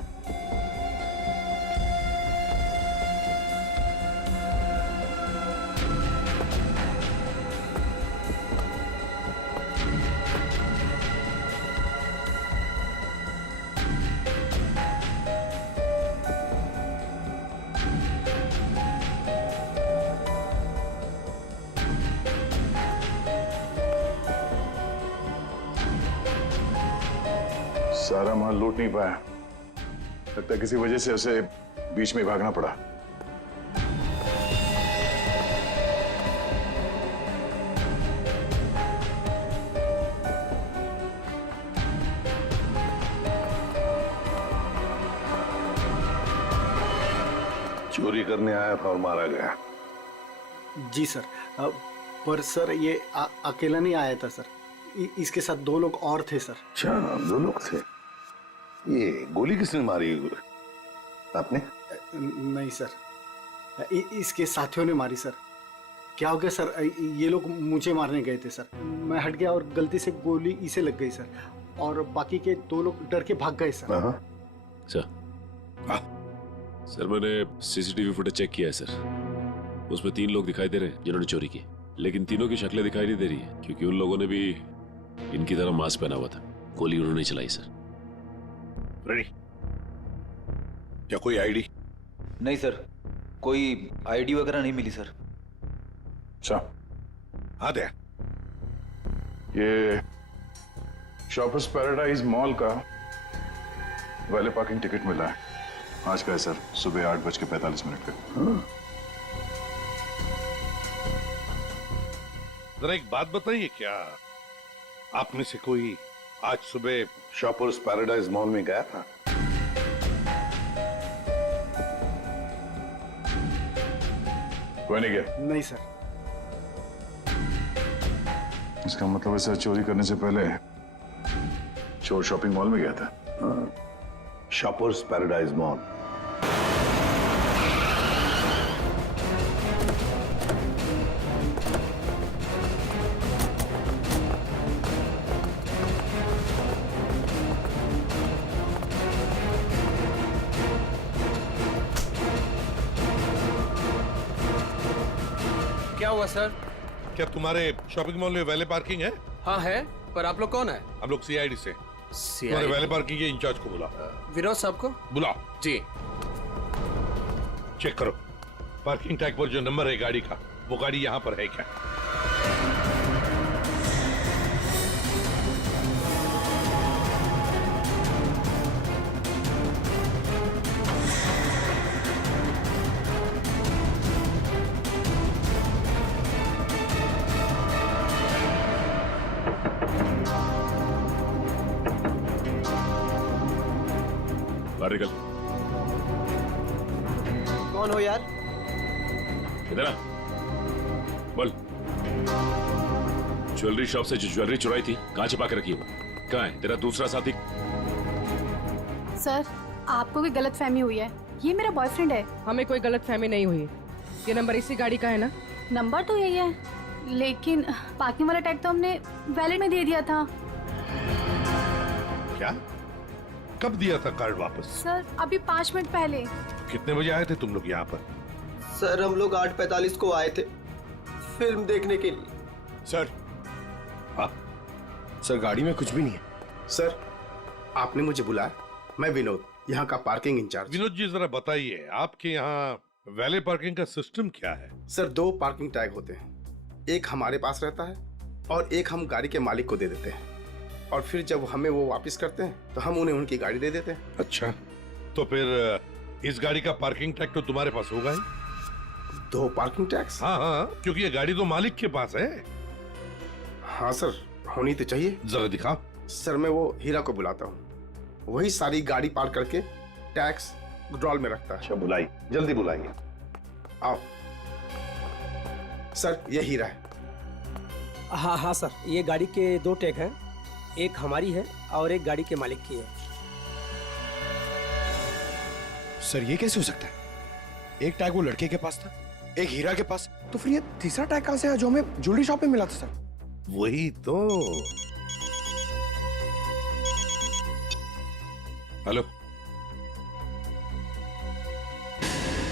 सारा माल लूट नहीं पाया, लगता है किसी वजह से उसे बीच में भागना पड़ा। चोरी करने आया था और मारा गया। जी सर, पर सर ये अकेला नहीं आया था सर, इसके साथ 2 लोग और थे सर। अच्छा, 2 लोग थे। ये गोली किसने मारी आपने? नहीं सर, इसके साथियों ने मारी सर। क्या हो गया सर, ये लोग मुझे मारने गए थे सर, मैं हट गया और गलती से गोली इसे लग गई सर, और बाकी के 2 लोग डर के भाग गए सर। सर मैंने सीसीटीवी फुटेज चेक किया है सर, उसमें 3 लोग दिखाई दे रहे हैं जिन्होंने चोरी की, लेकिन तीनों की शक्लें दिखाई नहीं दे रही है, क्योंकि उन लोगों ने भी इनकी तरह मास्क पहना हुआ था। गोली उन्होंने चलाई सर। रेडी? क्या कोई आईडी? नहीं सर, कोई आईडी वगैरह नहीं मिली सर। अच्छा, हाँ दे। ये शॉपर्स पैराडाइज मॉल का वैले पार्किंग टिकट मिला है आज का है सर, सुबह 8:45 का। जरा एक बात बताइए, क्या आप में से कोई आज सुबह शॉपर्स पैराडाइज मॉल में गया था? कोई नहीं गया? नहीं सर। इसका मतलब है सर चोरी करने से पहले चोर शॉपिंग मॉल में गया था। Shoppers paradise mall. क्या हुआ सर? क्या तुम्हारे शॉपिंग मॉल में वैले पार्किंग है? हाँ है, पर आप लोग कौन है? हम लोग सीआईडी से। तुम्हारे वैले पार्किंग के इंचार्ज को बुला। विनोद साहब को बुलाओ। जी। चेक करो पार्किंग टैग पर जो नंबर है गाड़ी का, वो गाड़ी यहाँ पर है क्या? निकल। कौन हो यार? इधर आ, बोल। ज्वेलरी शॉप से जो ज्वेलरी चुराई थी कहाँ छिपा के रखी है? कहाँ है तेरा दूसरा साथी? सर, आपको कोई गलतफहमी हुई है, ये मेरा बॉयफ्रेंड है। हमें कोई गलतफहमी नहीं हुई, ये नंबर इसी गाड़ी का है ना? नंबर तो यही है, लेकिन पार्किंग वाला टैग तो हमने वैलेट में दे दिया था। क्या? कब दिया था कार्ड वापस? सर, अभी 5 मिनट पहले। कितने बजे आए थे तुम लोग यहाँ पर? सर, हम लोग 8:45 को आए थे फिल्म देखने के लिए। सर, हाँ सर गाड़ी में कुछ भी नहीं है। सर, आपने मुझे बुलाया, मैं विनोद, यहाँ का पार्किंग इंचार्ज। विनोद जी जरा बताइए, आपके यहाँ वैले पार्किंग का सिस्टम क्या है? सर, 2 पार्किंग टैग होते हैं, एक हमारे पास रहता है और एक हम गाड़ी के मालिक को दे देते हैं, और फिर जब हमें वो वापस करते हैं तो हम उन्हें उनकी गाड़ी दे देते हैं। अच्छा, तो फिर इस गाड़ी का पार्किंग टैग तो तुम्हारे पास होगा ही? 2 पार्किंग टैक्स? हाँ हाँ, क्योंकि ये गाड़ी तो मालिक के पास है। हाँ सर, होनी तो चाहिए। जरा दिखाओ। सर, मैं वो हीरा को बुलाता हूँ, वही सारी गाड़ी पार्क करके टैक्स ड्रॉल में रखता है। अच्छा, बुलाइए, जल्दी बुलाइए। आओ। सर, ये हीरा है। हाँ हाँ सर, ये गाड़ी के 2 टैग हैं, एक हमारी है और एक गाड़ी के मालिक की है। सर, ये कैसे हो सकता है? एक टैग वो लड़के के पास था, एक हीरा के पास, तो फिर ये तीसरा टैग कहां से आया जो हमें ज्वेलरी शॉप में मिला था? सर, वही तो। हेलो,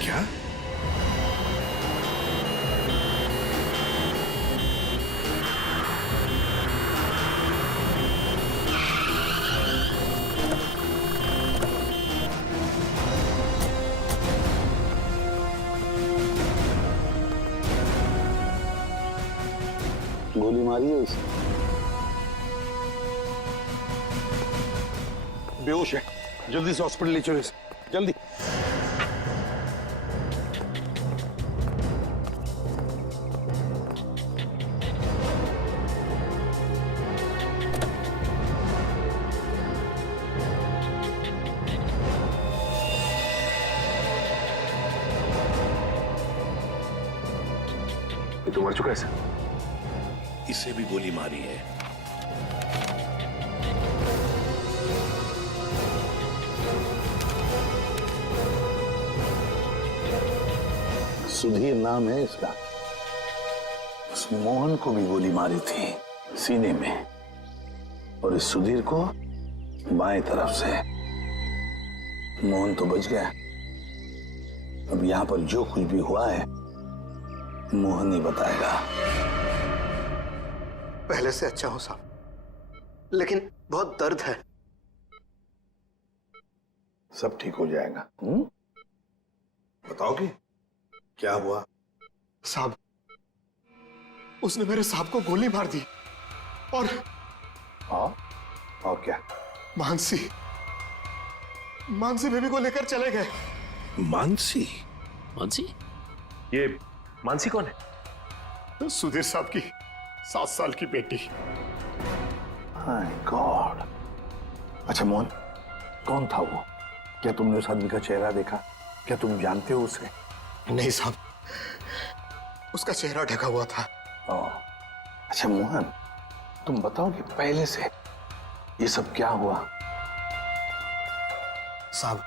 क्या? गोली मारी है इसे? बेहोश है, जल्दी से हॉस्पिटल ले चलो इसे, जल्दी। ये तो मर चुका है सर। इसे भी गोली मारी है। सुधीर नाम है इसका। उस मोहन को भी गोली मारी थी सीने में, और इस सुधीर को बाएं तरफ से। मोहन तो बच गया। अब यहां पर जो कुछ भी हुआ है मोहन ही बताएगा। पहले से अच्छा हूं साहब, लेकिन बहुत दर्द है। सब ठीक हो जाएगा। बताओ कि क्या हुआ? साहब, उसने मेरे साहब को गोली मार दी और क्या? मानसी बेबी को लेकर चले गए। मानसी? मानसी? ये मानसी कौन है? सुधीर साहब की 7 साल की बेटी। My God. अच्छा मोहन, कौन था वो? क्या तुमने उस आदमी का चेहरा देखा? क्या तुम जानते हो उसे? नहीं साहब, उसका चेहरा ढका हुआ था। अच्छा मोहन, तुम बताओ कि पहले से ये सब क्या हुआ? साहब,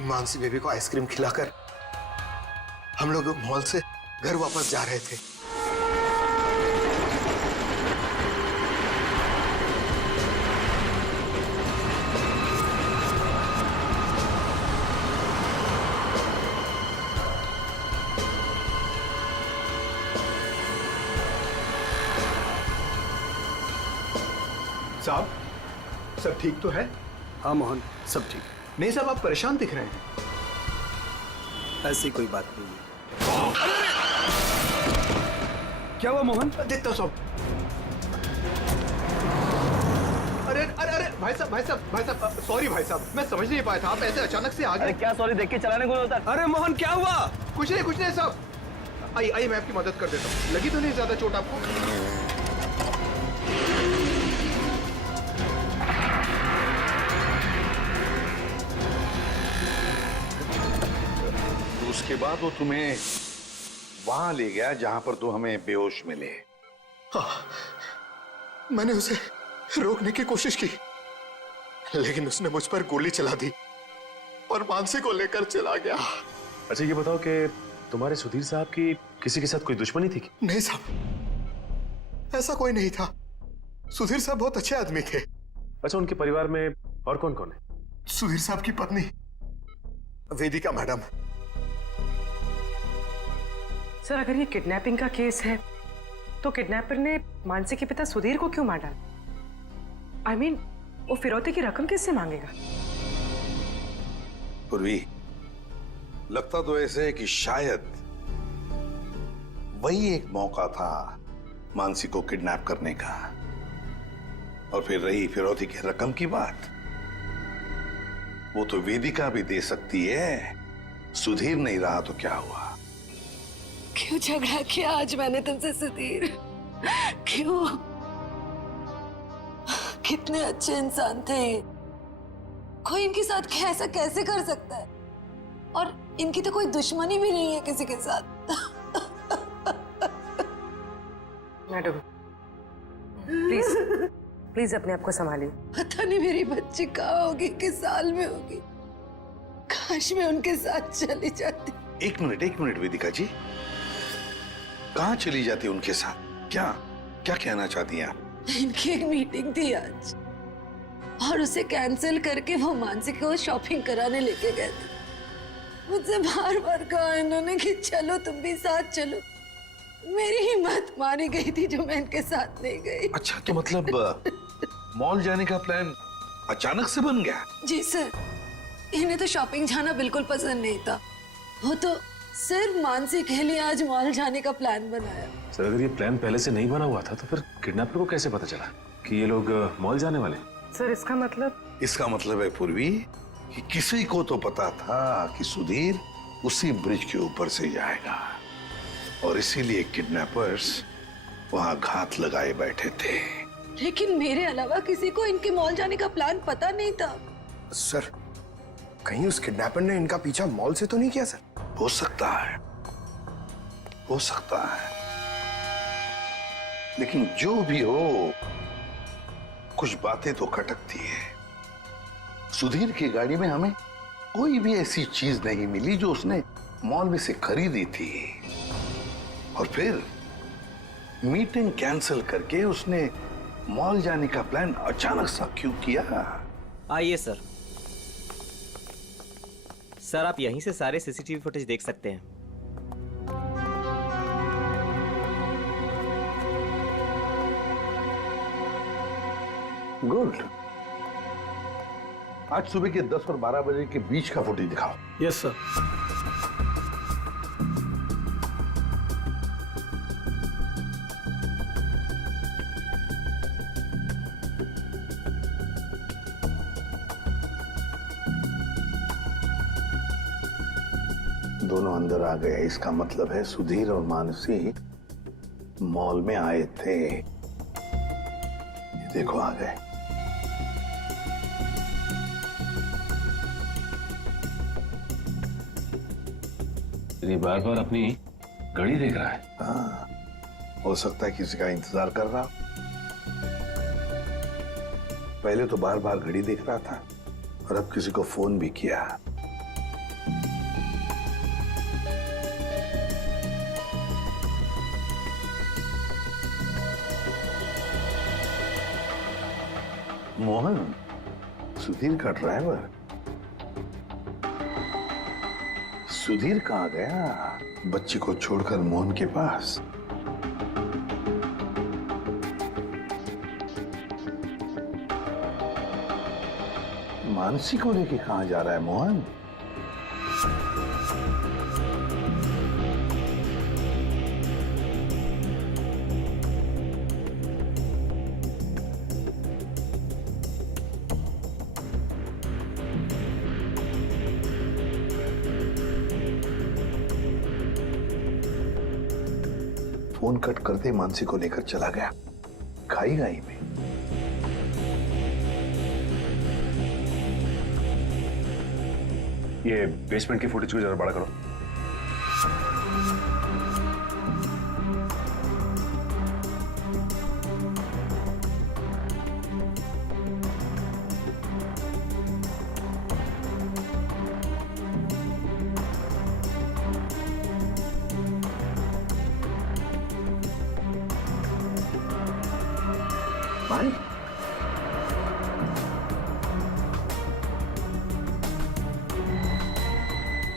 मानसी बेबी को आइसक्रीम खिलाकर हम लोग मॉल से घर वापस जा रहे थे। साहब, सब ठीक तो है? हाँ मोहन, सब ठीक। नहीं साहब, आप परेशान दिख रहे हैं। ऐसी कोई बात नहीं है। क्या हुआ मोहन? देखता साहब। अरे अरे अरे भाई साहब, सॉरी भाई साहब, मैं समझ नहीं पाया था, आप ऐसे अचानक से आ गए। अरे क्या सॉरी, देख के चलाने को होता। अरे मोहन क्या हुआ? कुछ नहीं साहब। आइए मैं आपकी मदद कर देता हूँ। लगी तो नहीं ज्यादा चोट आपको? उसके बाद वो तुम्हें वहां ले गया जहां पर तुम हमें बेहोश मिले। हाँ, मैंने उसे रोकने की कोशिश की, लेकिन उसने मुझ पर गोली चला दी और मानसी को लेकर चला गया। अच्छा ये बताओ कि तुम्हारे सुधीर साहब की किसी के साथ कोई दुश्मनी थी? नहीं साहब, ऐसा कोई नहीं था। सुधीर साहब बहुत अच्छे आदमी थे। अच्छा, उनके परिवार में और कौन कौन है? सुधीर साहब की पत्नी वेदिका मैडम। सर, अगर ये किडनैपिंग का केस है तो किडनैपर ने मानसी के पिता सुधीर को क्यों मार डाला? I mean, वो फिरौती की रकम किससे मांगेगा? पूर्वी, लगता तो ऐसे है कि शायद वही एक मौका था मानसी को किडनैप करने का। और फिर रही फिरौती की रकम की बात, वो तो वेदिका भी दे सकती है। सुधीर नहीं रहा तो क्या हुआ? क्यों झगड़ा किया आज मैंने तुमसे सुधीर? क्यों? कितने अच्छे इंसान थे ये। कोई इनके साथ ऐसा कैसे कर सकता है? और इनकी तो कोई दुश्मनी भी नहीं है किसी के साथ। मैडम, प्लीज अपने आप को संभालिए। पता नहीं मेरी बच्ची कहाँ होगी, किस साल में होगी। काश मैं उनके साथ चली जाती। एक मिनट वेदिका जी, कहाँ चली जाती उनके साथ? क्या कहना चाहती हैं आप? इनकी एक मीटिंग थी आज और उसे कैंसिल करके वो मानसी को शॉपिंग कराने लेके गए थे। मुझसे बार कहा इन्होंने कि चलो तुम भी साथ चलो। मेरी हिम्मत मारी गई थी जो मैं इनके साथ नहीं गई। अच्छा, तो मतलब मॉल जाने का प्लान अचानक से बन गया? जी सर, इन्हें तो शॉपिंग जाना बिल्कुल पसंद नहीं था। वो तो सिर्फ मानसी के लिए आज मॉल जाने का प्लान बनाया। सर, अगर ये प्लान पहले से नहीं बना हुआ था तो फिर किडनैपर को कैसे पता चला कि ये लोग मॉल जाने वाले? सर इसका मतलब? इसका मतलब है पूर्वी कि किसी को तो पता था कि सुधीर उसी ब्रिज के ऊपर से जाएगा और इसीलिए किडनैपर्स वहां घात लगाए बैठे थे। लेकिन मेरे अलावा किसी को इनके मॉल जाने का प्लान पता नहीं था। सर कहीं उस किडनैपर ने इनका पीछा मॉल से तो नहीं किया? सर हो सकता है, हो सकता है, लेकिन जो भी हो कुछ बातें तो खटकती है। सुधीर की गाड़ी में हमें कोई भी ऐसी चीज नहीं मिली जो उसने मॉल में से खरीदी थी, और फिर मीटिंग कैंसिल करके उसने मॉल जाने का प्लान अचानक सा क्यों किया? आइए सर। सर आप यहीं से सारे सीसीटीवी फुटेज देख सकते हैं। गुड। आज सुबह के 10 और 12 बजे के बीच का फुटेज दिखाओ। Yes sir. दोनों अंदर आ गए, इसका मतलब है सुधीर और मानसी मॉल में आए थे। ये देखो आ गए। ये बार बार अपनी घड़ी देख रहा है। हाँ, हो सकता है किसी का इंतजार कर रहा। पहले तो बार बार घड़ी देख रहा था और अब किसी को फोन भी किया। मोहन, सुधीर का ड्राइवर। सुधीर कहाँ गया? बच्ची को छोड़कर मोहन के पास। मानसी को लेके कहाँ जा रहा है मोहन? फोन कट करते मानसी को लेकर चला गया खाई गाई में। ये बेसमेंट की फुटेज को जरा बड़ा करो।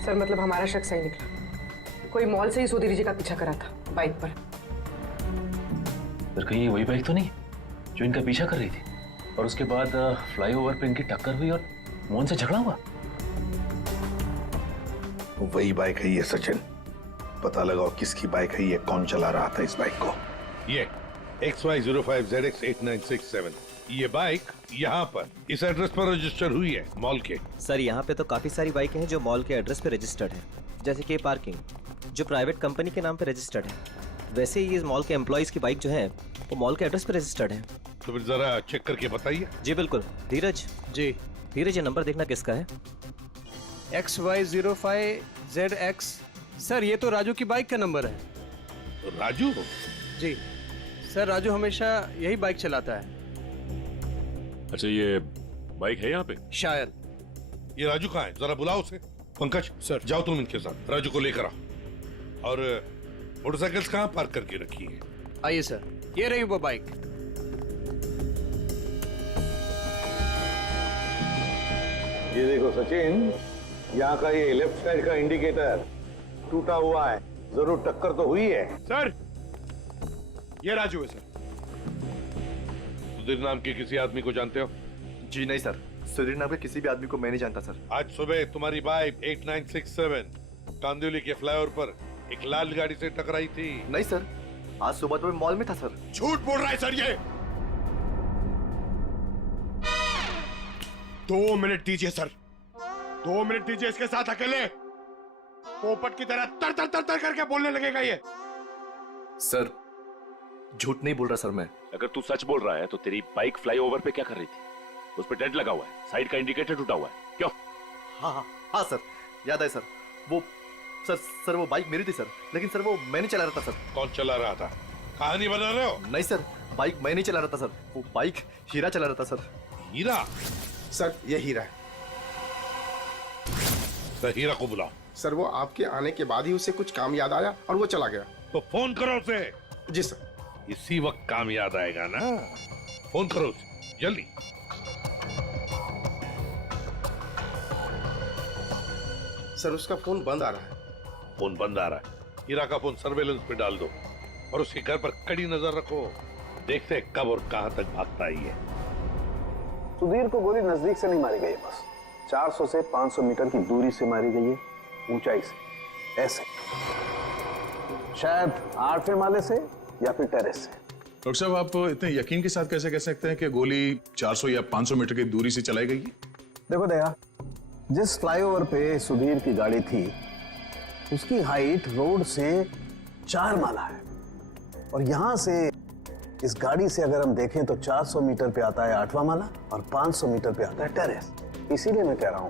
सर मतलब हमारा शक सही निकला, कोई मॉल से ही सुधीर जी का पीछा करा था बाइक पर। सर कहीं ये वही बाइक तो नहीं जो इनका पीछा कर रही थी और उसके बाद फ्लाईओवर पे इनकी टक्कर हुई और मोहन से झगड़ा हुआ? वही बाइक है ये सचिन। पता लगाओ किसकी बाइक है ये, कौन चला रहा था इस बाइक को। ये XY05ZX8967 ये बाइक यहाँ पर इस एड्रेस पर रजिस्टर हुई है मॉल के। सर यहाँ पे तो काफी सारी बाइकें हैं जो मॉल के एड्रेस पे रजिस्टर्ड है, जैसे कि पार्किंग जो प्राइवेट कंपनी के नाम पे रजिस्टर्ड है। वैसे ही इस मॉल के एम्प्लॉइज की बाइक जो है वो मॉल के एडरेस पे रजिस्टर्ड है। तो फिर जरा चेक करके बताइए। जी बिल्कुल। धीरज जी। धीरज ये नंबर देखना किसका है? XY05ZX। सर ये तो राजू की बाइक का नंबर है। राजू? जी सर, राजू हमेशा यही बाइक चलाता है। अच्छा ये बाइक है यहाँ पे? शायद। ये राजू कहाँ है? जरा बुलाओ उसे। पंकज सर जाओ तुम इनके साथ, राजू को लेकर आओ। और मोटरसाइकिल्स कहाँ पार्क करके रखी है? आइए सर, ये रही वो बाइक। ये देखो सचिन, यहाँ का ये लेफ्ट साइड का इंडिकेटर टूटा हुआ है, जरूर टक्कर तो हुई है। सर ये राजू है सर। सुधीर नाम के किसी आदमी को जानते हो? जी नहीं सर, सुधीर नाम के किसी भी आदमी को मैं नहीं जानता सर। आज सुबह तुम्हारी बाइक 8967 कांदिवली के फ्लाईओवर पर एक लाल गाड़ी से टकराई थी। नहीं सर, आज सुबह तो मैं मॉल में था सर। झूठ बोल रहा है सर ये। 2 मिनट दीजिए सर, 2 मिनट दीजिए। इसके साथ अकेले पोपट की तरह तर तर तर तर करके बोलने लगेगा ये। सर झूठ नहीं बोल रहा सर मैं। अगर तू सच बोल रहा है तो तेरी बाइक फ्लाईओवर पे क्या कर रही थी? उस पे डेंट लगा हुआ है, साइड का इंडिकेटर टूटा हुआ है, क्यों? हाँ सर, याद है सर। वो सर वो बाइक मेरी थी सर, लेकिन सर वो मैं नहीं चला रहा था सर। कौन चला रहा था? कहानी बना रहे हो? नहीं सर, बाइक मैं नहीं चला रहा था सर, वो बाइक हीरा चला रहा था सर। हीरा? सर ये हीरा है। सर हीरा को बुलाओ। सर वो आपके आने के बाद ही उसे कुछ काम याद आया और वो चला गया। तो फोन करो उसे। जी सर। इसी वक्त काम याद आएगा ना, फोन करो उसे जल्दी। सर उसका फोन बंद आ रहा है। फोन बंद आ रहा है? हीरा का फोन सर्वेलेंस पे डाल दो और उसके घर पर कड़ी नजर रखो। देखते हैं कब और कहां तक भागता ही है। सुधीर को गोली नजदीक से नहीं मारी गई है, बस 400 से 500 मीटर की दूरी से मारी गई है, ऊंचाई से, ऐसे शायद 8वें माले से या फिर टेरेस से। डॉक्टर साहब, आप इतने यकीन के साथ कैसे कह सकते हैं कि गोली 400 या 500 मीटर की दूरी से चलाई गई? देखो दया, जिस फ्लाईओवर पे सुधीर की गाड़ी थी उसकी हाइट रोड से 4 माला है और यहां से इस गाड़ी से अगर हम देखें तो 400 मीटर पे आता है 8वां माला और 500 मीटर पे आता है टेरेस। इसीलिए मैं कह रहा हूं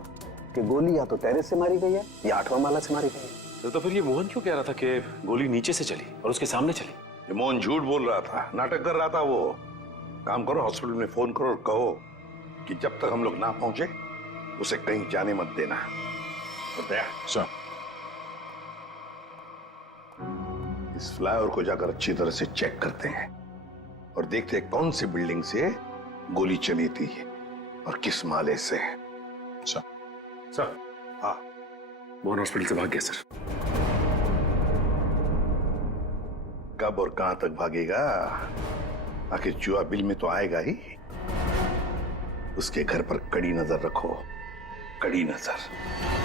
कि गोली या तो टेरेस से मारी गई है या 8वां माला से मारी गई है। तो फिर ये मोहन क्यों कह रहा था कि गोली नीचे से चली और उसके सामने चली? ये मोहन झूठ बोल रहा था, नाटक कर रहा था वो। काम करो, हॉस्पिटल में फोन करो और कहो कि जब तक हम लोग ना पहुंचे उसे कहीं जाने मत देना। बताया सर। इस फ्लाईओवर को जाकर अच्छी तरह से चेक करते हैं और देखते हैं कौन सी बिल्डिंग से गोली चली थी और किस माले से। सर। हाँ, मोहन हॉस्पिटल से भाग गया सर। कब और कहां तक भागेगा? आखिर जुआ बिल में तो आएगा ही। उसके घर पर कड़ी नजर रखो, कड़ी नजर।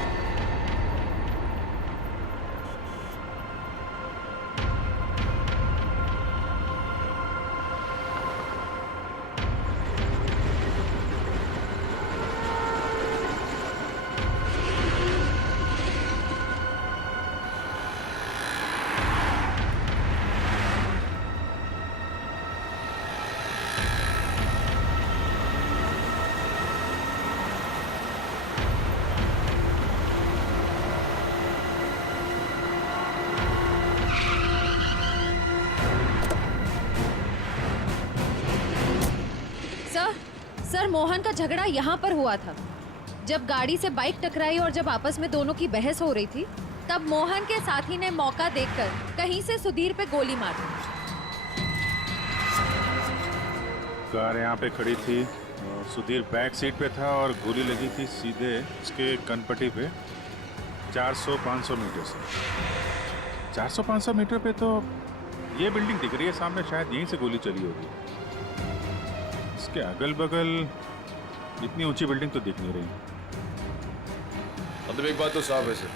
सर मोहन का झगड़ा यहाँ पर हुआ था। जब गाड़ी से बाइक टकराई और जब आपस में दोनों की बहस हो रही थी तब मोहन के साथी ने मौका देखकर कहीं से सुधीर पे गोली मार दी। कार यहाँ पे खड़ी थी, सुधीर बैक सीट पे था और गोली लगी थी सीधे उसके कनपट्टी पे 400-500 मीटर से। 400-500 मीटर पे तो ये बिल्डिंग दिख रही है सामने, शायद यहीं से गोली चली होगी। इसके अगल बगल इतनी ऊंची बिल्डिंग तो दिख नहीं रही। मतलब एक बात तो साफ है सर,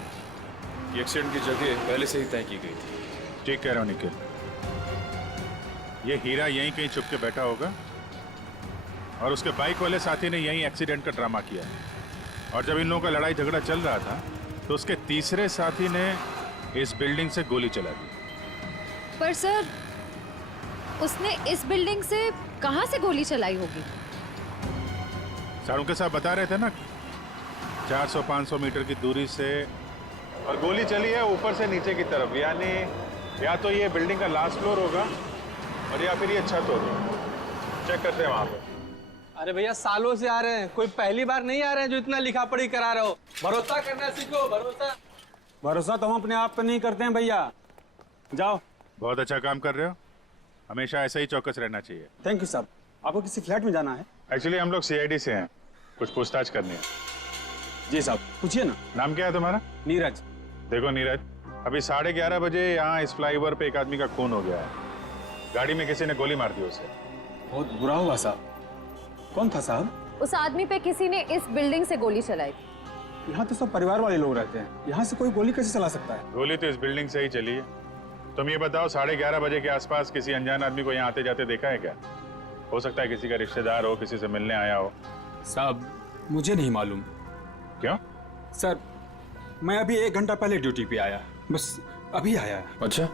ये एक्सीडेंट की जगह पहले से ही तय की गई थी। ठीक कह रहा हूँ निखिल, ये हीरा यहीं कहीं छुप के बैठा होगा और उसके बाइक वाले साथी ने यहीं एक्सीडेंट का ड्रामा किया है। और जब इन लोगों का लड़ाई झगड़ा चल रहा था तो उसके तीसरे साथी ने इस बिल्डिंग से गोली चला दी। पर सर उसने इस बिल्डिंग से कहां से गोली चलाई होगी? सर उनके साथ बता रहे थे ना 400-500 मीटर की दूरी से, और गोली चली है ऊपर से नीचे की तरफ, यानी या तो ये बिल्डिंग का लास्ट फ्लोर होगा और या फिर ये छत होगी। चेक करते हैं वहां पे। अरे भैया सालों से आ रहे हैं, कोई पहली बार नहीं आ रहे हैं जो इतना लिखा पढ़ी करा रहे हो। भरोसा करना सीखो, भरोसा। भरोसा तो हम अपने आप पे नहीं करते हैं भैया। जाओ। बहुत अच्छा काम कर रहे हो, हमेशा ऐसा ही चौकस रहना चाहिए। थैंक यू साहब। आपको किसी फ्लैट में जाना है? एक्चुअली हम लोग सीआईडी से हैं, कुछ पूछताछ करनी है। जी साहब पूछिए ना। नाम क्या है तुम्हारा? नीरज। देखो नीरज, अभी 11:30 बजे यहाँ इस फ्लाईओवर पे एक आदमी का खून हो गया है। गाड़ी में किसी ने गोली मार दी उसे। बहुत बुरा हुआ साहब। कौन था साहब? उस आदमी पे किसी ने इस बिल्डिंग से गोली चलाई थी। यहाँ तो सब परिवार वाले लोग रहते हैं, यहाँ से कोई गोली कैसे चला सकता है? गोली तो इस बिल्डिंग से ही चली है। तुम ये बताओ 11:30 बजे के आसपास किसी अनजान आदमी को यहाँ आते जाते देखा है क्या? हो सकता है किसी का रिश्तेदार हो, किसी से मिलने आया हो। साहब मुझे नहीं मालूम। क्यों? सर मैं अभी 1 घंटा पहले ड्यूटी पे आया, बस अभी आया। अच्छा,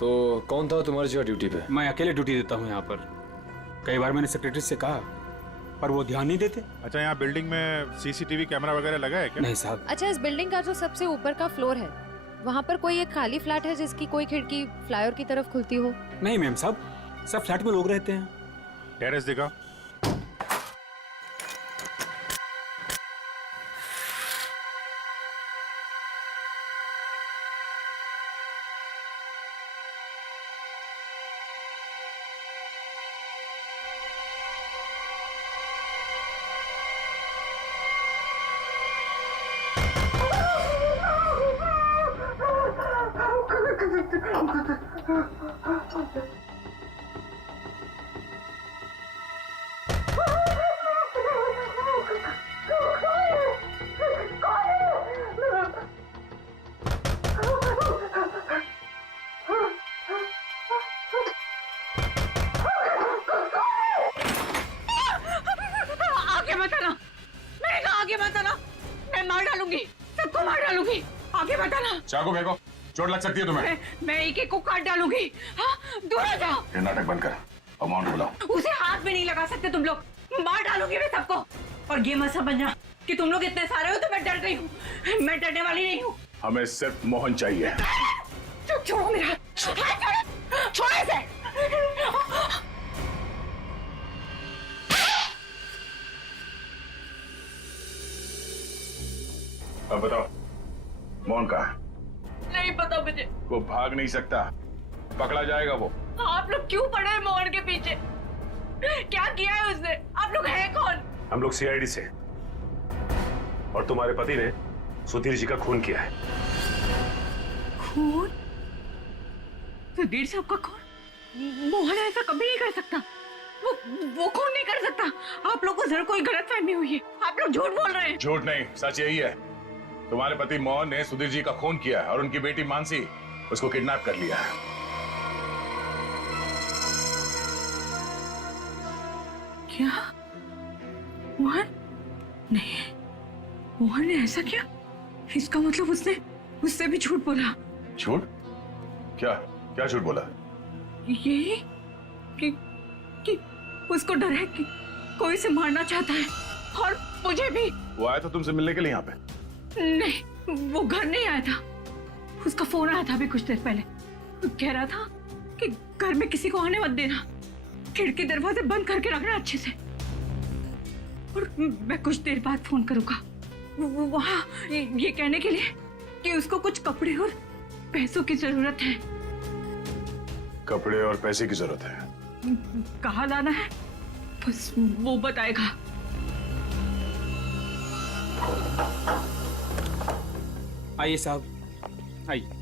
तो कौन था तुम्हारी जगह ड्यूटी पे? मैं अकेले ड्यूटी देता हूँ यहाँ पर। कई बार मैंने सेक्रेटरी से कहा पर वो ध्यान नहीं देते। अच्छा, यहाँ बिल्डिंग में सीसीटीवी कैमरा वगैरह लगा है क्या? नहीं साहब। अच्छा, इस बिल्डिंग का जो सबसे ऊपर का फ्लोर है वहाँ पर कोई एक खाली फ्लैट है जिसकी कोई खिड़की फ्लाईओवर की तरफ खुलती हो? नहीं मैम साहब, सब फ्लैट में लोग रहते हैं। टेरेस दिखाओ। आगे मत आना, मैंने कहा आगे मत आना, मैं मार डालूंगी, सबको मार डालूंगी, आगे मत आना। चाकू फेंको, चोट लग सकती है तुम्हें। मैं एक को काट डालूंगी। हाँ, दूर हो जाओ। ये नाटक बंद कर, अमाउंट बुलाओ। उसे हाथ भी नहीं लगा सकते तुम लोग, मार डालूंगी मैं सबको। और ये मत समझना कि तुम लोग इतने सारे हो तो मैं डर गई हूँ, मैं डरने वाली नहीं हूँ। हमें सिर्फ मोहन चाहिए। छोड़ो मेरा हाथ, छोड़ो इसे। अब बताओ, मोहन कहाँ है? नहीं पता मुझे। वो भाग नहीं सकता, पकड़ा जाएगा वो। आप लोग क्यों पड़े हैं मोहन के पीछे? क्या किया है उसने? आप लोग हैं कौन? हम लोग सीआईडी से, और तुम्हारे पति ने सुधीर जी का खून किया है। खून? सुधीर साहब का खून? मोहन ऐसा कभी नहीं कर सकता, वो खून नहीं कर सकता। आप लोग को जरूर कोई गलतफहमी हुई है, आप लोग झूठ बोल रहे हैं। झूठ नहीं, सच यही है। तुम्हारे पति मोहन ने सुधीर जी का खून किया है और उनकी बेटी मानसी उसको किडनैप कर लिया है। क्या? मोहन? नहीं, मोहन ने ऐसा किया? इसका मतलब उससे भी झूठ बोला। झूठ? क्या क्या झूठ बोला? यही कि उसको डर है कि कोई से मारना चाहता है, और मुझे भी। वो आया था तुमसे मिलने के लिए यहाँ पे? नहीं, वो घर नहीं आया था। उसका फोन आया था अभी कुछ देर पहले, कह रहा था कि घर में किसी को आने मत देना, खिड़की दरवाजे बंद करके रखना अच्छे से, और मैं कुछ देर बाद फोन करूंगा वहाँ ये कहने के लिए कि उसको कुछ कपड़े और पैसों की जरूरत है। कपड़े और पैसे की जरूरत है? कहाँ लाना है बस वो बताएगा। आइए साहब, आइए।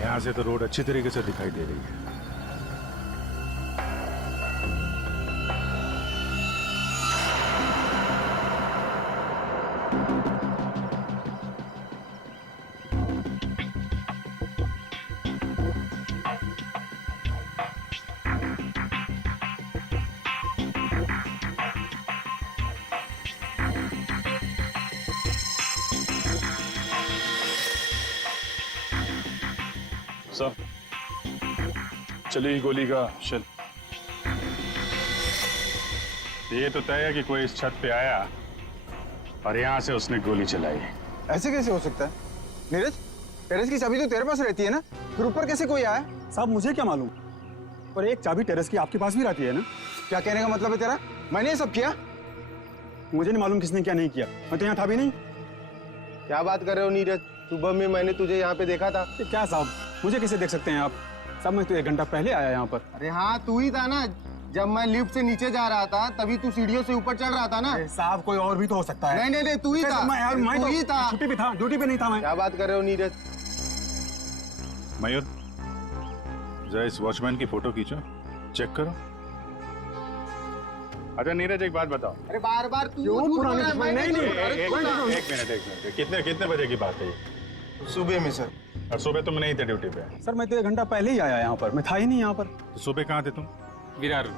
यहाँ से तो रोड अच्छी तरीके से दिखाई दे रही है। सर, चली गोली का शेल। ये तो तय है कि कोई इस छत पे आया और यहाँ से उसने गोली चलाई। ऐसे कैसे हो सकता है? नीरज, टेरेस की चाबी तो तेरे पास रहती है ना, फिर ऊपर कैसे कोई आया? साहब मुझे क्या मालूम, पर एक चाबी टेरेस की आपके पास भी रहती है ना। क्या कहने का मतलब है तेरा? मैंने ये सब किया? मुझे नहीं मालूम किसने क्या नहीं किया, मैं तो यहाँ था भी नहीं। क्या बात कर रहे हो नीरज? सुबह में मैंने तुझे यहाँ पे देखा था। क्या साहब, मुझे कैसे देख सकते हैं आप? साहब मैं तो 1 घंटा पहले आया यहाँ पर। अरे हाँ, तू ही था ना जब मैं लिफ्ट से नीचे जा रहा था तभी तू सीढ़ियों से ऊपर चढ़ रहा था ना। साहब कोई और भी तो हो सकता है। नहीं तू ही था। मैं तू ही था। छुट्टी पे था, ड्यूटी पे नहीं था मैं। क्या बात कर रहे हो नीरज? मयूर, जरा इस वॉचमैन की फोटो खींचो, चेक करो। अच्छा नीरज, एक बात बताओ। अरे बार बार तू क्यों पुराने दुश्मन? नहीं एक मिनट, कितने बजे की बात है ये? सुबह में सर। और सुबह तुम नहीं थे ड्यूटी पे? सर मैं तो 1 घंटा पहले ही आया यहाँ पर, मैं था ही नहीं यहाँ पर। तो सुबह कहाँ थे तुम? विरार।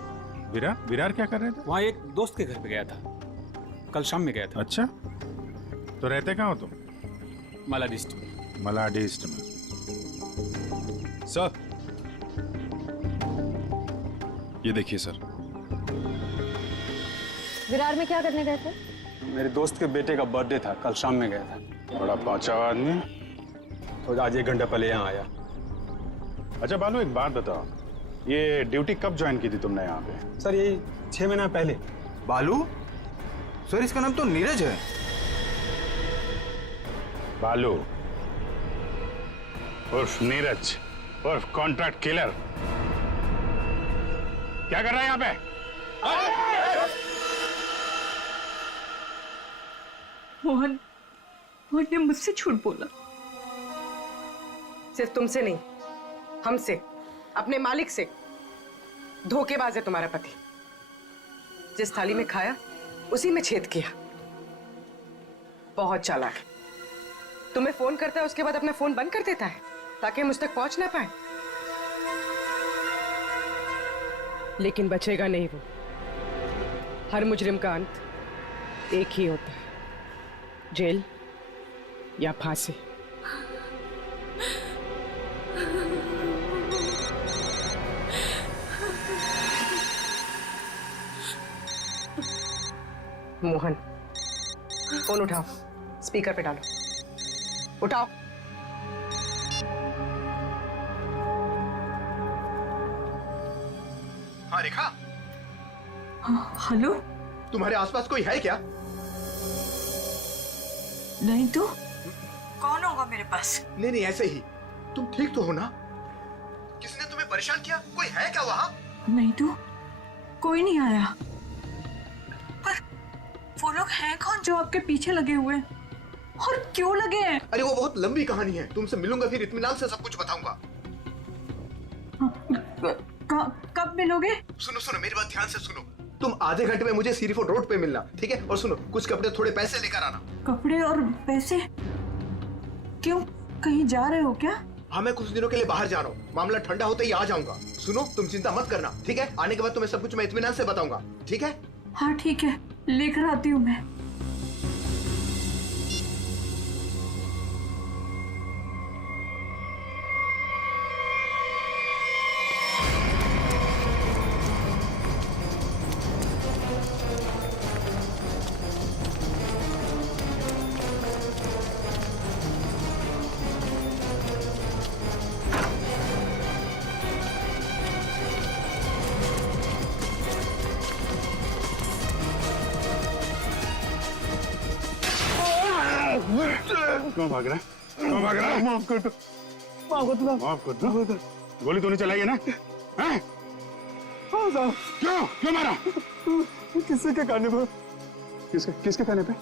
विरार क्या कर रहे थे? वहाँ एक दोस्त के घर पे गया था, कल शाम में गया था। अच्छा, तो रहते कहाँ हो तुम? मलाडिस्ट में। मलाडिस्ट में। सर, ये देखिए सर। विरार में क्या करने गए थे? मेरे दोस्त के बेटे का बर्थडे था, कल शाम में गया था। बड़ा पहुंचा आदमी। तो आज 1 घंटा पहले यहाँ आया। अच्छा बालू, एक बात बताओ, ये ड्यूटी कब ज्वाइन की थी तुमने यहाँ पे? सर यही 6 महीना पहले। बालू? सर इसका नाम तो नीरज है। बालू उर्फ नीरज उर्फ कॉन्ट्रैक्ट किलर, क्या कर रहा है यहाँ पे? मोहन ने मुझसे झूठ बोला। सिर्फ तुमसे नहीं, हमसे, अपने मालिक से। धोखेबाज है तुम्हारा पति। जिस थाली में खाया उसी में छेद किया। बहुत चालाक है। तुम्हें फोन करता है, उसके बाद अपना फोन बंद कर देता है ताकि मुझ तक पहुंच ना पाए। लेकिन बचेगा नहीं वो। हर मुजरिम का अंत एक ही होता है, जेल या फांसी। मोहन, फोन उठाओ, स्पीकर पे डालो। उठाओ। हाँ रेखा, हेलो। तुम्हारे आसपास कोई है क्या? नहीं तो कौन होगा मेरे पास? नहीं ऐसे ही। तुम ठीक तो हो ना? किसने तुम्हें परेशान किया? कोई है क्या वहाँ? नहीं तो कोई नहीं आया। पर वो लोग हैं कौन जो आपके पीछे लगे हुए हैं? और क्यों लगे हैं? अरे वो बहुत लंबी कहानी है, तुमसे मिलूंगा फिर इत्मीनान से सब कुछ बताऊंगा। कब मिलोगे? सुनो मेरी बात ध्यान से सुनो। तुम आधे घंटे में मुझे सीरीफोर्ड रोड पे मिलना, ठीक है? और सुनो, कुछ कपड़े थोड़े पैसे लेकर आना। कपड़े और पैसे? क्यों, कहीं जा रहे हो क्या? हाँ मैं कुछ दिनों के लिए बाहर जा रहा हूँ, मामला ठंडा होते ही आ जाऊंगा। सुनो, तुम चिंता मत करना, ठीक है? आने के बाद तुम्हें सब कुछ मैं इत्मीनान से बताऊंगा, ठीक है? हाँ ठीक है, लेकर आती हूँ मैं। क्यों भाग रहा है? क्यों भाग रहा है? माफ कर दो। माफ कर दो। गोली तूने चलाई है ना? हैं? हाँ साहब। क्यों मारा? किसी के कहने पर। किसके कहने पे?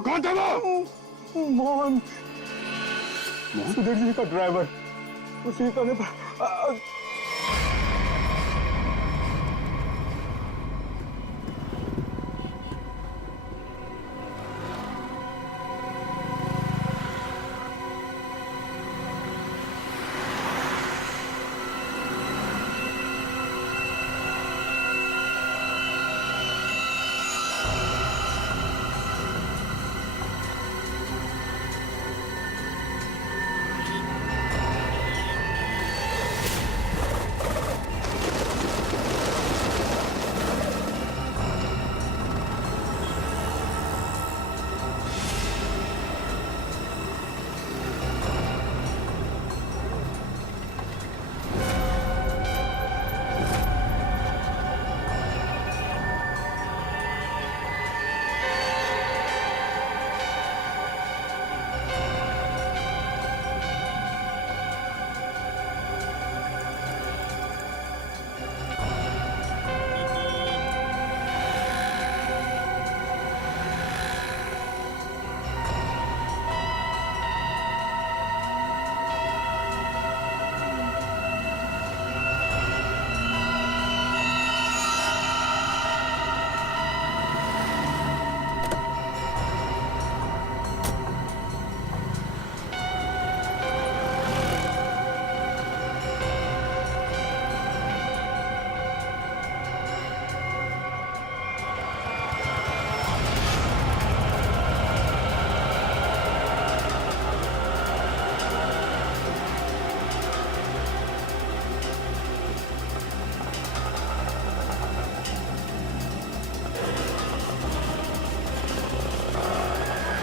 कौन था वो? मोहन, सुधीर जी का ड्राइवर। उसी के कहने पर।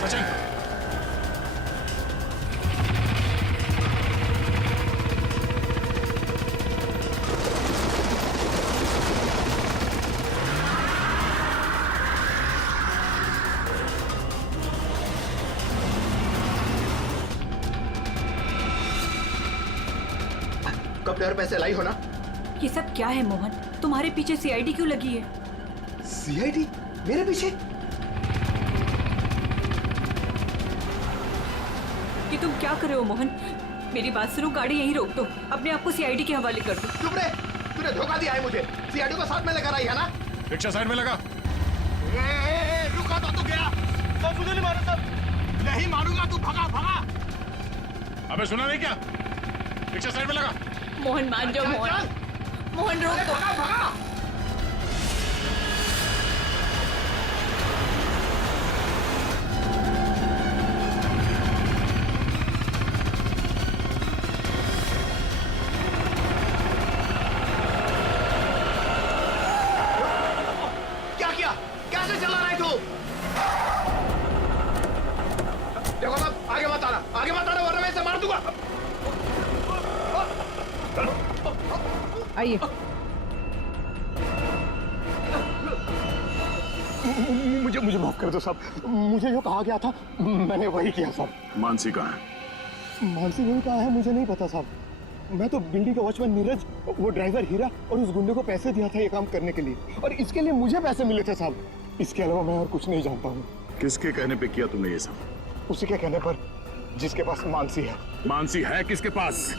बचन। कब प्यार पैसे लाई हो ना? ये सब क्या है मोहन? तुम्हारे पीछे सीआईडी क्यों लगी है? सीआईडी मेरे पीछे? ये तुम क्या कर रहे हो मोहन? मेरी बात सुनो, गाड़ी यहीं रोक दो, अपने आप को सीआईडी के हवाले कर दो। चुप रहे, तूने धोखा दिया है मुझे। सीआईडी को साथ में लेकर आई है ना? रिक्शा साइड में लगा। रुका तो तू गया। सब मुझे नहीं मारो सब। नहीं मारूंगा, तू भगा भगा। अबे सुना नहीं क्या? रिक्शा साइड में लगा। मोहन मान जाओ मोहन। मोहन रोक दो। भगा भगा। क्या किया? कैसे चला रहा है तू? देखो साहब, आगे मत आना वरना मैं इसे मार दूंगा। आइए। मुझे माफ कर दो साहब, मुझे जो कहा गया था मैंने वही किया साहब। मानसी कहाँ है? मानसी नहीं कहा है, मुझे नहीं पता साहब। मैं तो बिल्डिंग का वॉचमैन नीरज, वो ड्राइवर हीरा और उस गुंडे को पैसे दिया था ये काम करने के लिए, और इसके लिए मुझे पैसे मिले थे साहब। इसके अलावा मैं और कुछ नहीं जानता हूँ। किसके कहने पे किया तुमने ये सब? उसी के कहने पर, जिसके पास मानसी है। मानसी है किसके पास?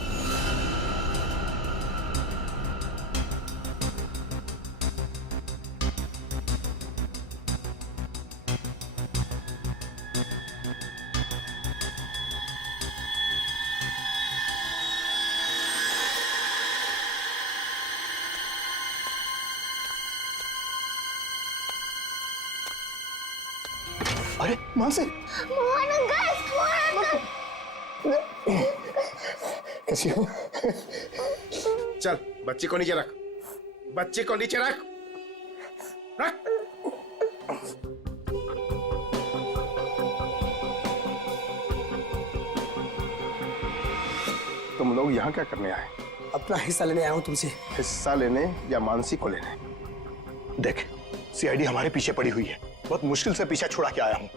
अरे मानसी, मोहन अंकल, कैसी हो? चल बच्चे को नीचे रख, बच्चे को नीचे रख, रख। तुम लोग यहाँ क्या करने आए? अपना हिस्सा लेने आया हूँ तुमसे। हिस्सा लेने या मानसी को लेने? देख, सीआईडी हमारे पीछे पड़ी हुई है, बहुत मुश्किल से पीछा छुड़ा के आया हूँ।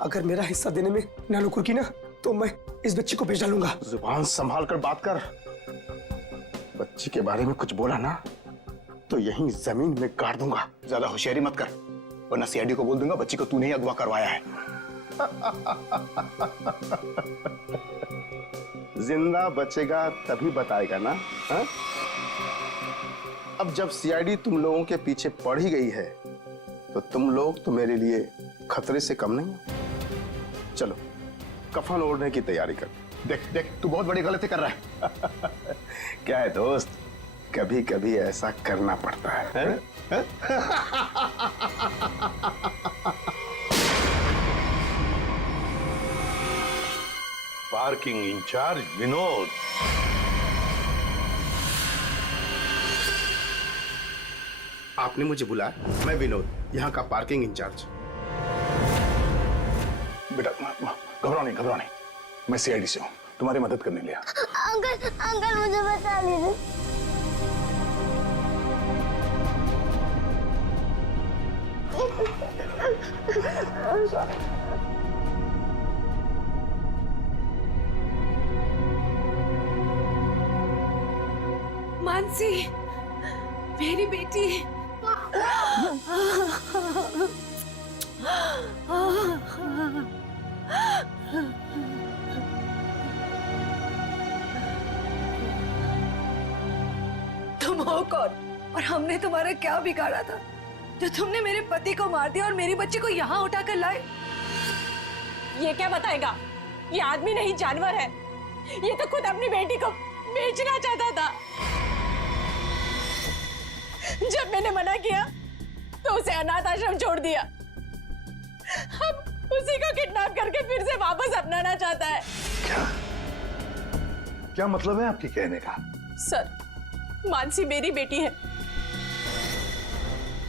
अगर मेरा हिस्सा देने में ना नुकुर की ना, तो मैं इस बच्ची को बेच डालूंगा। जुबान संभाल कर बात कर। बच्ची के बारे में कुछ बोला ना तो यहीं जमीन में गाड़ दूंगा। ज्यादा होशियारी मत कर, वरना सीआईडी को बोल दूंगा बच्ची को तूने ही अगवा करवाया है। जिंदा बचेगा तभी बताएगा ना? हा? अब जब सीआईडी तुम लोगों के पीछे पड़ ही गई है तो तुम लोग तो मेरे लिए खतरे से कम नहीं। चलो कफन ओढ़ने की तैयारी कर। देख देख, तू बहुत बड़ी गलती कर रहा है। क्या है दोस्त, कभी कभी ऐसा करना पड़ता है? Parking incharge Vinod. आपने मुझे बुलाया? मैं विनोद, यहाँ का पार्किंग इंचार्ज। बेटा घबराओ नहीं, मैं सीआईडी से हूँ, तुम्हारी मदद करने लिया। अंकल मुझे बचा लीजिए। मानसी, मेरी बेटी। तुम हो कौन और हमने तुम्हारा क्या बिगाड़ा था जो तुमने मेरे पति को मार दिया और मेरी बच्ची को यहाँ उठा कर लाए? ये क्या बताएगा? ये आदमी नहीं जानवर है। ये तो खुद अपनी बेटी को बेचना चाहता था। जब मैंने मना किया तो उसे अनाथ आश्रम छोड़ दिया। अब उसी को किडनैप करके फिर से वापस अपनाना चाहता है। क्या मतलब है आपके कहने का? सर, मानसी मेरी बेटी है।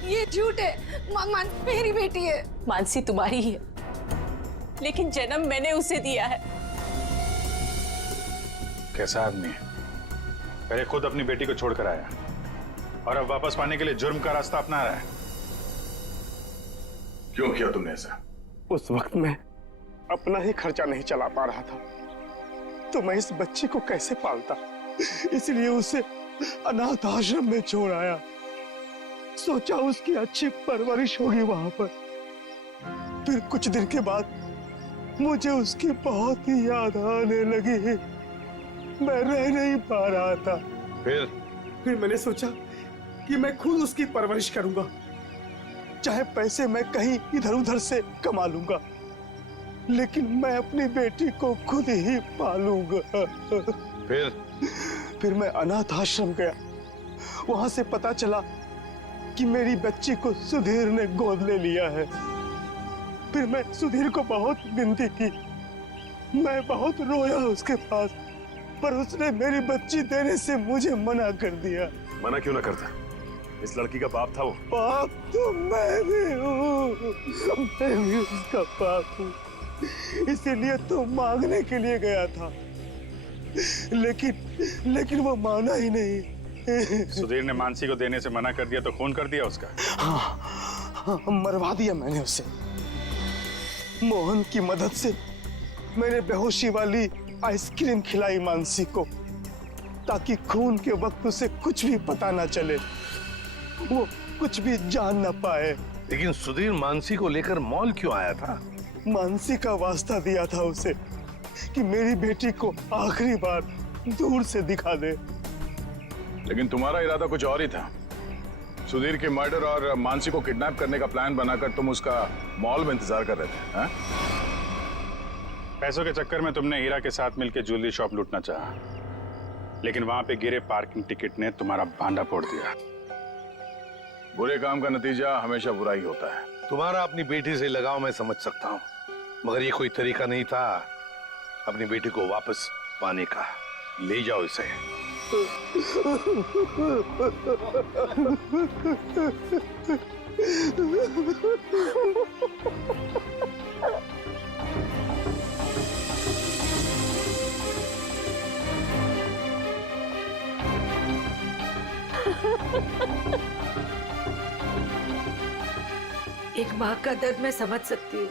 ये झूठ है। मानसी मेरी बेटी है। मानसी तुम्हारी ही है, लेकिन जन्म मैंने उसे दिया है। कैसा आदमी है? पहले खुद अपनी बेटी को छोड़कर आया और अब वापस पाने के लिए जुर्म का रास्ता अपना रहा है। क्यों किया तुमने ऐसा? उस वक्त मैं अपना ही खर्चा नहीं चला पा रहा था, तो मैं इस बच्ची को कैसे पालता, इसलिए उसे अनाथ आश्रम में छोड़ आया। सोचा उसकी अच्छी परवरिश होगी वहां पर। फिर कुछ दिन के बाद मुझे उसकी बहुत ही याद आने लगी। मैं रह नहीं पा रहा था। फिर मैंने सोचा कि मैं खुद उसकी परवरिश करूंगा, चाहे पैसे मैं कहीं इधर उधर से कमा लूंगा, लेकिन मैं अपनी बेटी को खुद ही पालूंगा। फिर मैं अनाथ आश्रम गया। वहां से पता चला कि मेरी बच्ची को सुधीर ने गोद ले लिया है। फिर मैं सुधीर को बहुत विनती की, मैं बहुत रोया उसके पास, पर उसने मेरी बच्ची देने से मुझे मना कर दिया। मना क्यों ना करता? इस लड़की का बाप था वो। बाप तो मैं भी हूँ, मैं भी उसका बाप हूँ, इसीलिए तो मांगने के लिए गया था, लेकिन वो माना ही नहीं। सुधीर ने मानसी को देने से मना कर दिया तो खून कर दिया उसका? हाँ, मरवा दिया मैंने उसे। मोहन की मदद से मैंने बेहोशी वाली आइसक्रीम खिलाई मानसी को, ताकि खून के वक्त उसे कुछ भी पता ना चले, वो कुछ भी जान ना पाए। लेकिन सुधीर मानसी को लेकर मॉल क्यों आया था? मानसी का वास्ता दिया था उसे कि मेरी बेटी को आखिरी बार दूर से दिखा दे। लेकिन तुम्हारा इरादा कुछ और ही था। सुधीर के मर्डर और मानसी को किडनैप करने का प्लान बनाकर तुम उसका मॉल में इंतजार कर रहे थे, हाँ? पैसों के चक्कर में तुमने हीरा के साथ मिलकर ज्वेलरी शॉप लूटना चाहा, लेकिन वहां पे गिरे पार्किंग टिकट ने तुम्हारा भांडा फोड़ दिया। बुरे काम का नतीजा हमेशा बुरा ही होता है। तुम्हारा अपनी बेटी से लगाव मैं समझ सकता हूँ, मगर ये कोई तरीका नहीं था अपनी बेटी को वापस पाने का। ले जाओ इसे। एक माँ का दर्द मैं समझ सकती हूँ।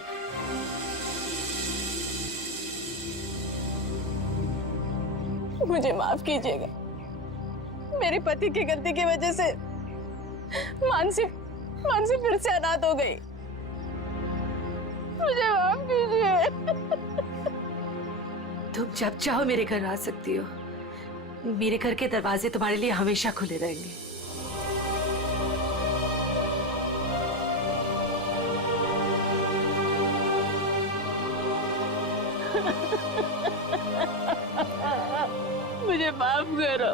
मुझे माफ कीजिएगा, मेरे पति की गलती की वजह से मानसी फिर से अनाथ हो गई। मुझे माफ कीजिए। तुम जब चाहो मेरे घर आ सकती हो। मेरे घर के दरवाजे तुम्हारे लिए हमेशा खुले रहेंगे। मुझे माफ करो।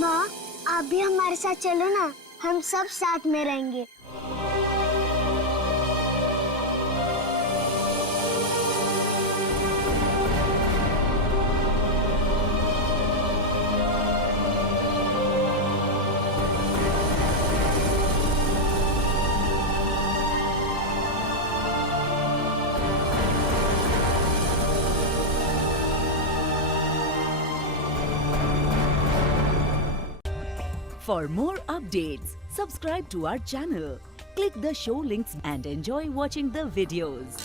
माँ, आप भी हमारे साथ चलो ना, हम सब साथ में रहेंगे। For more updates, subscribe to our channel, click the show links and enjoy watching the videos.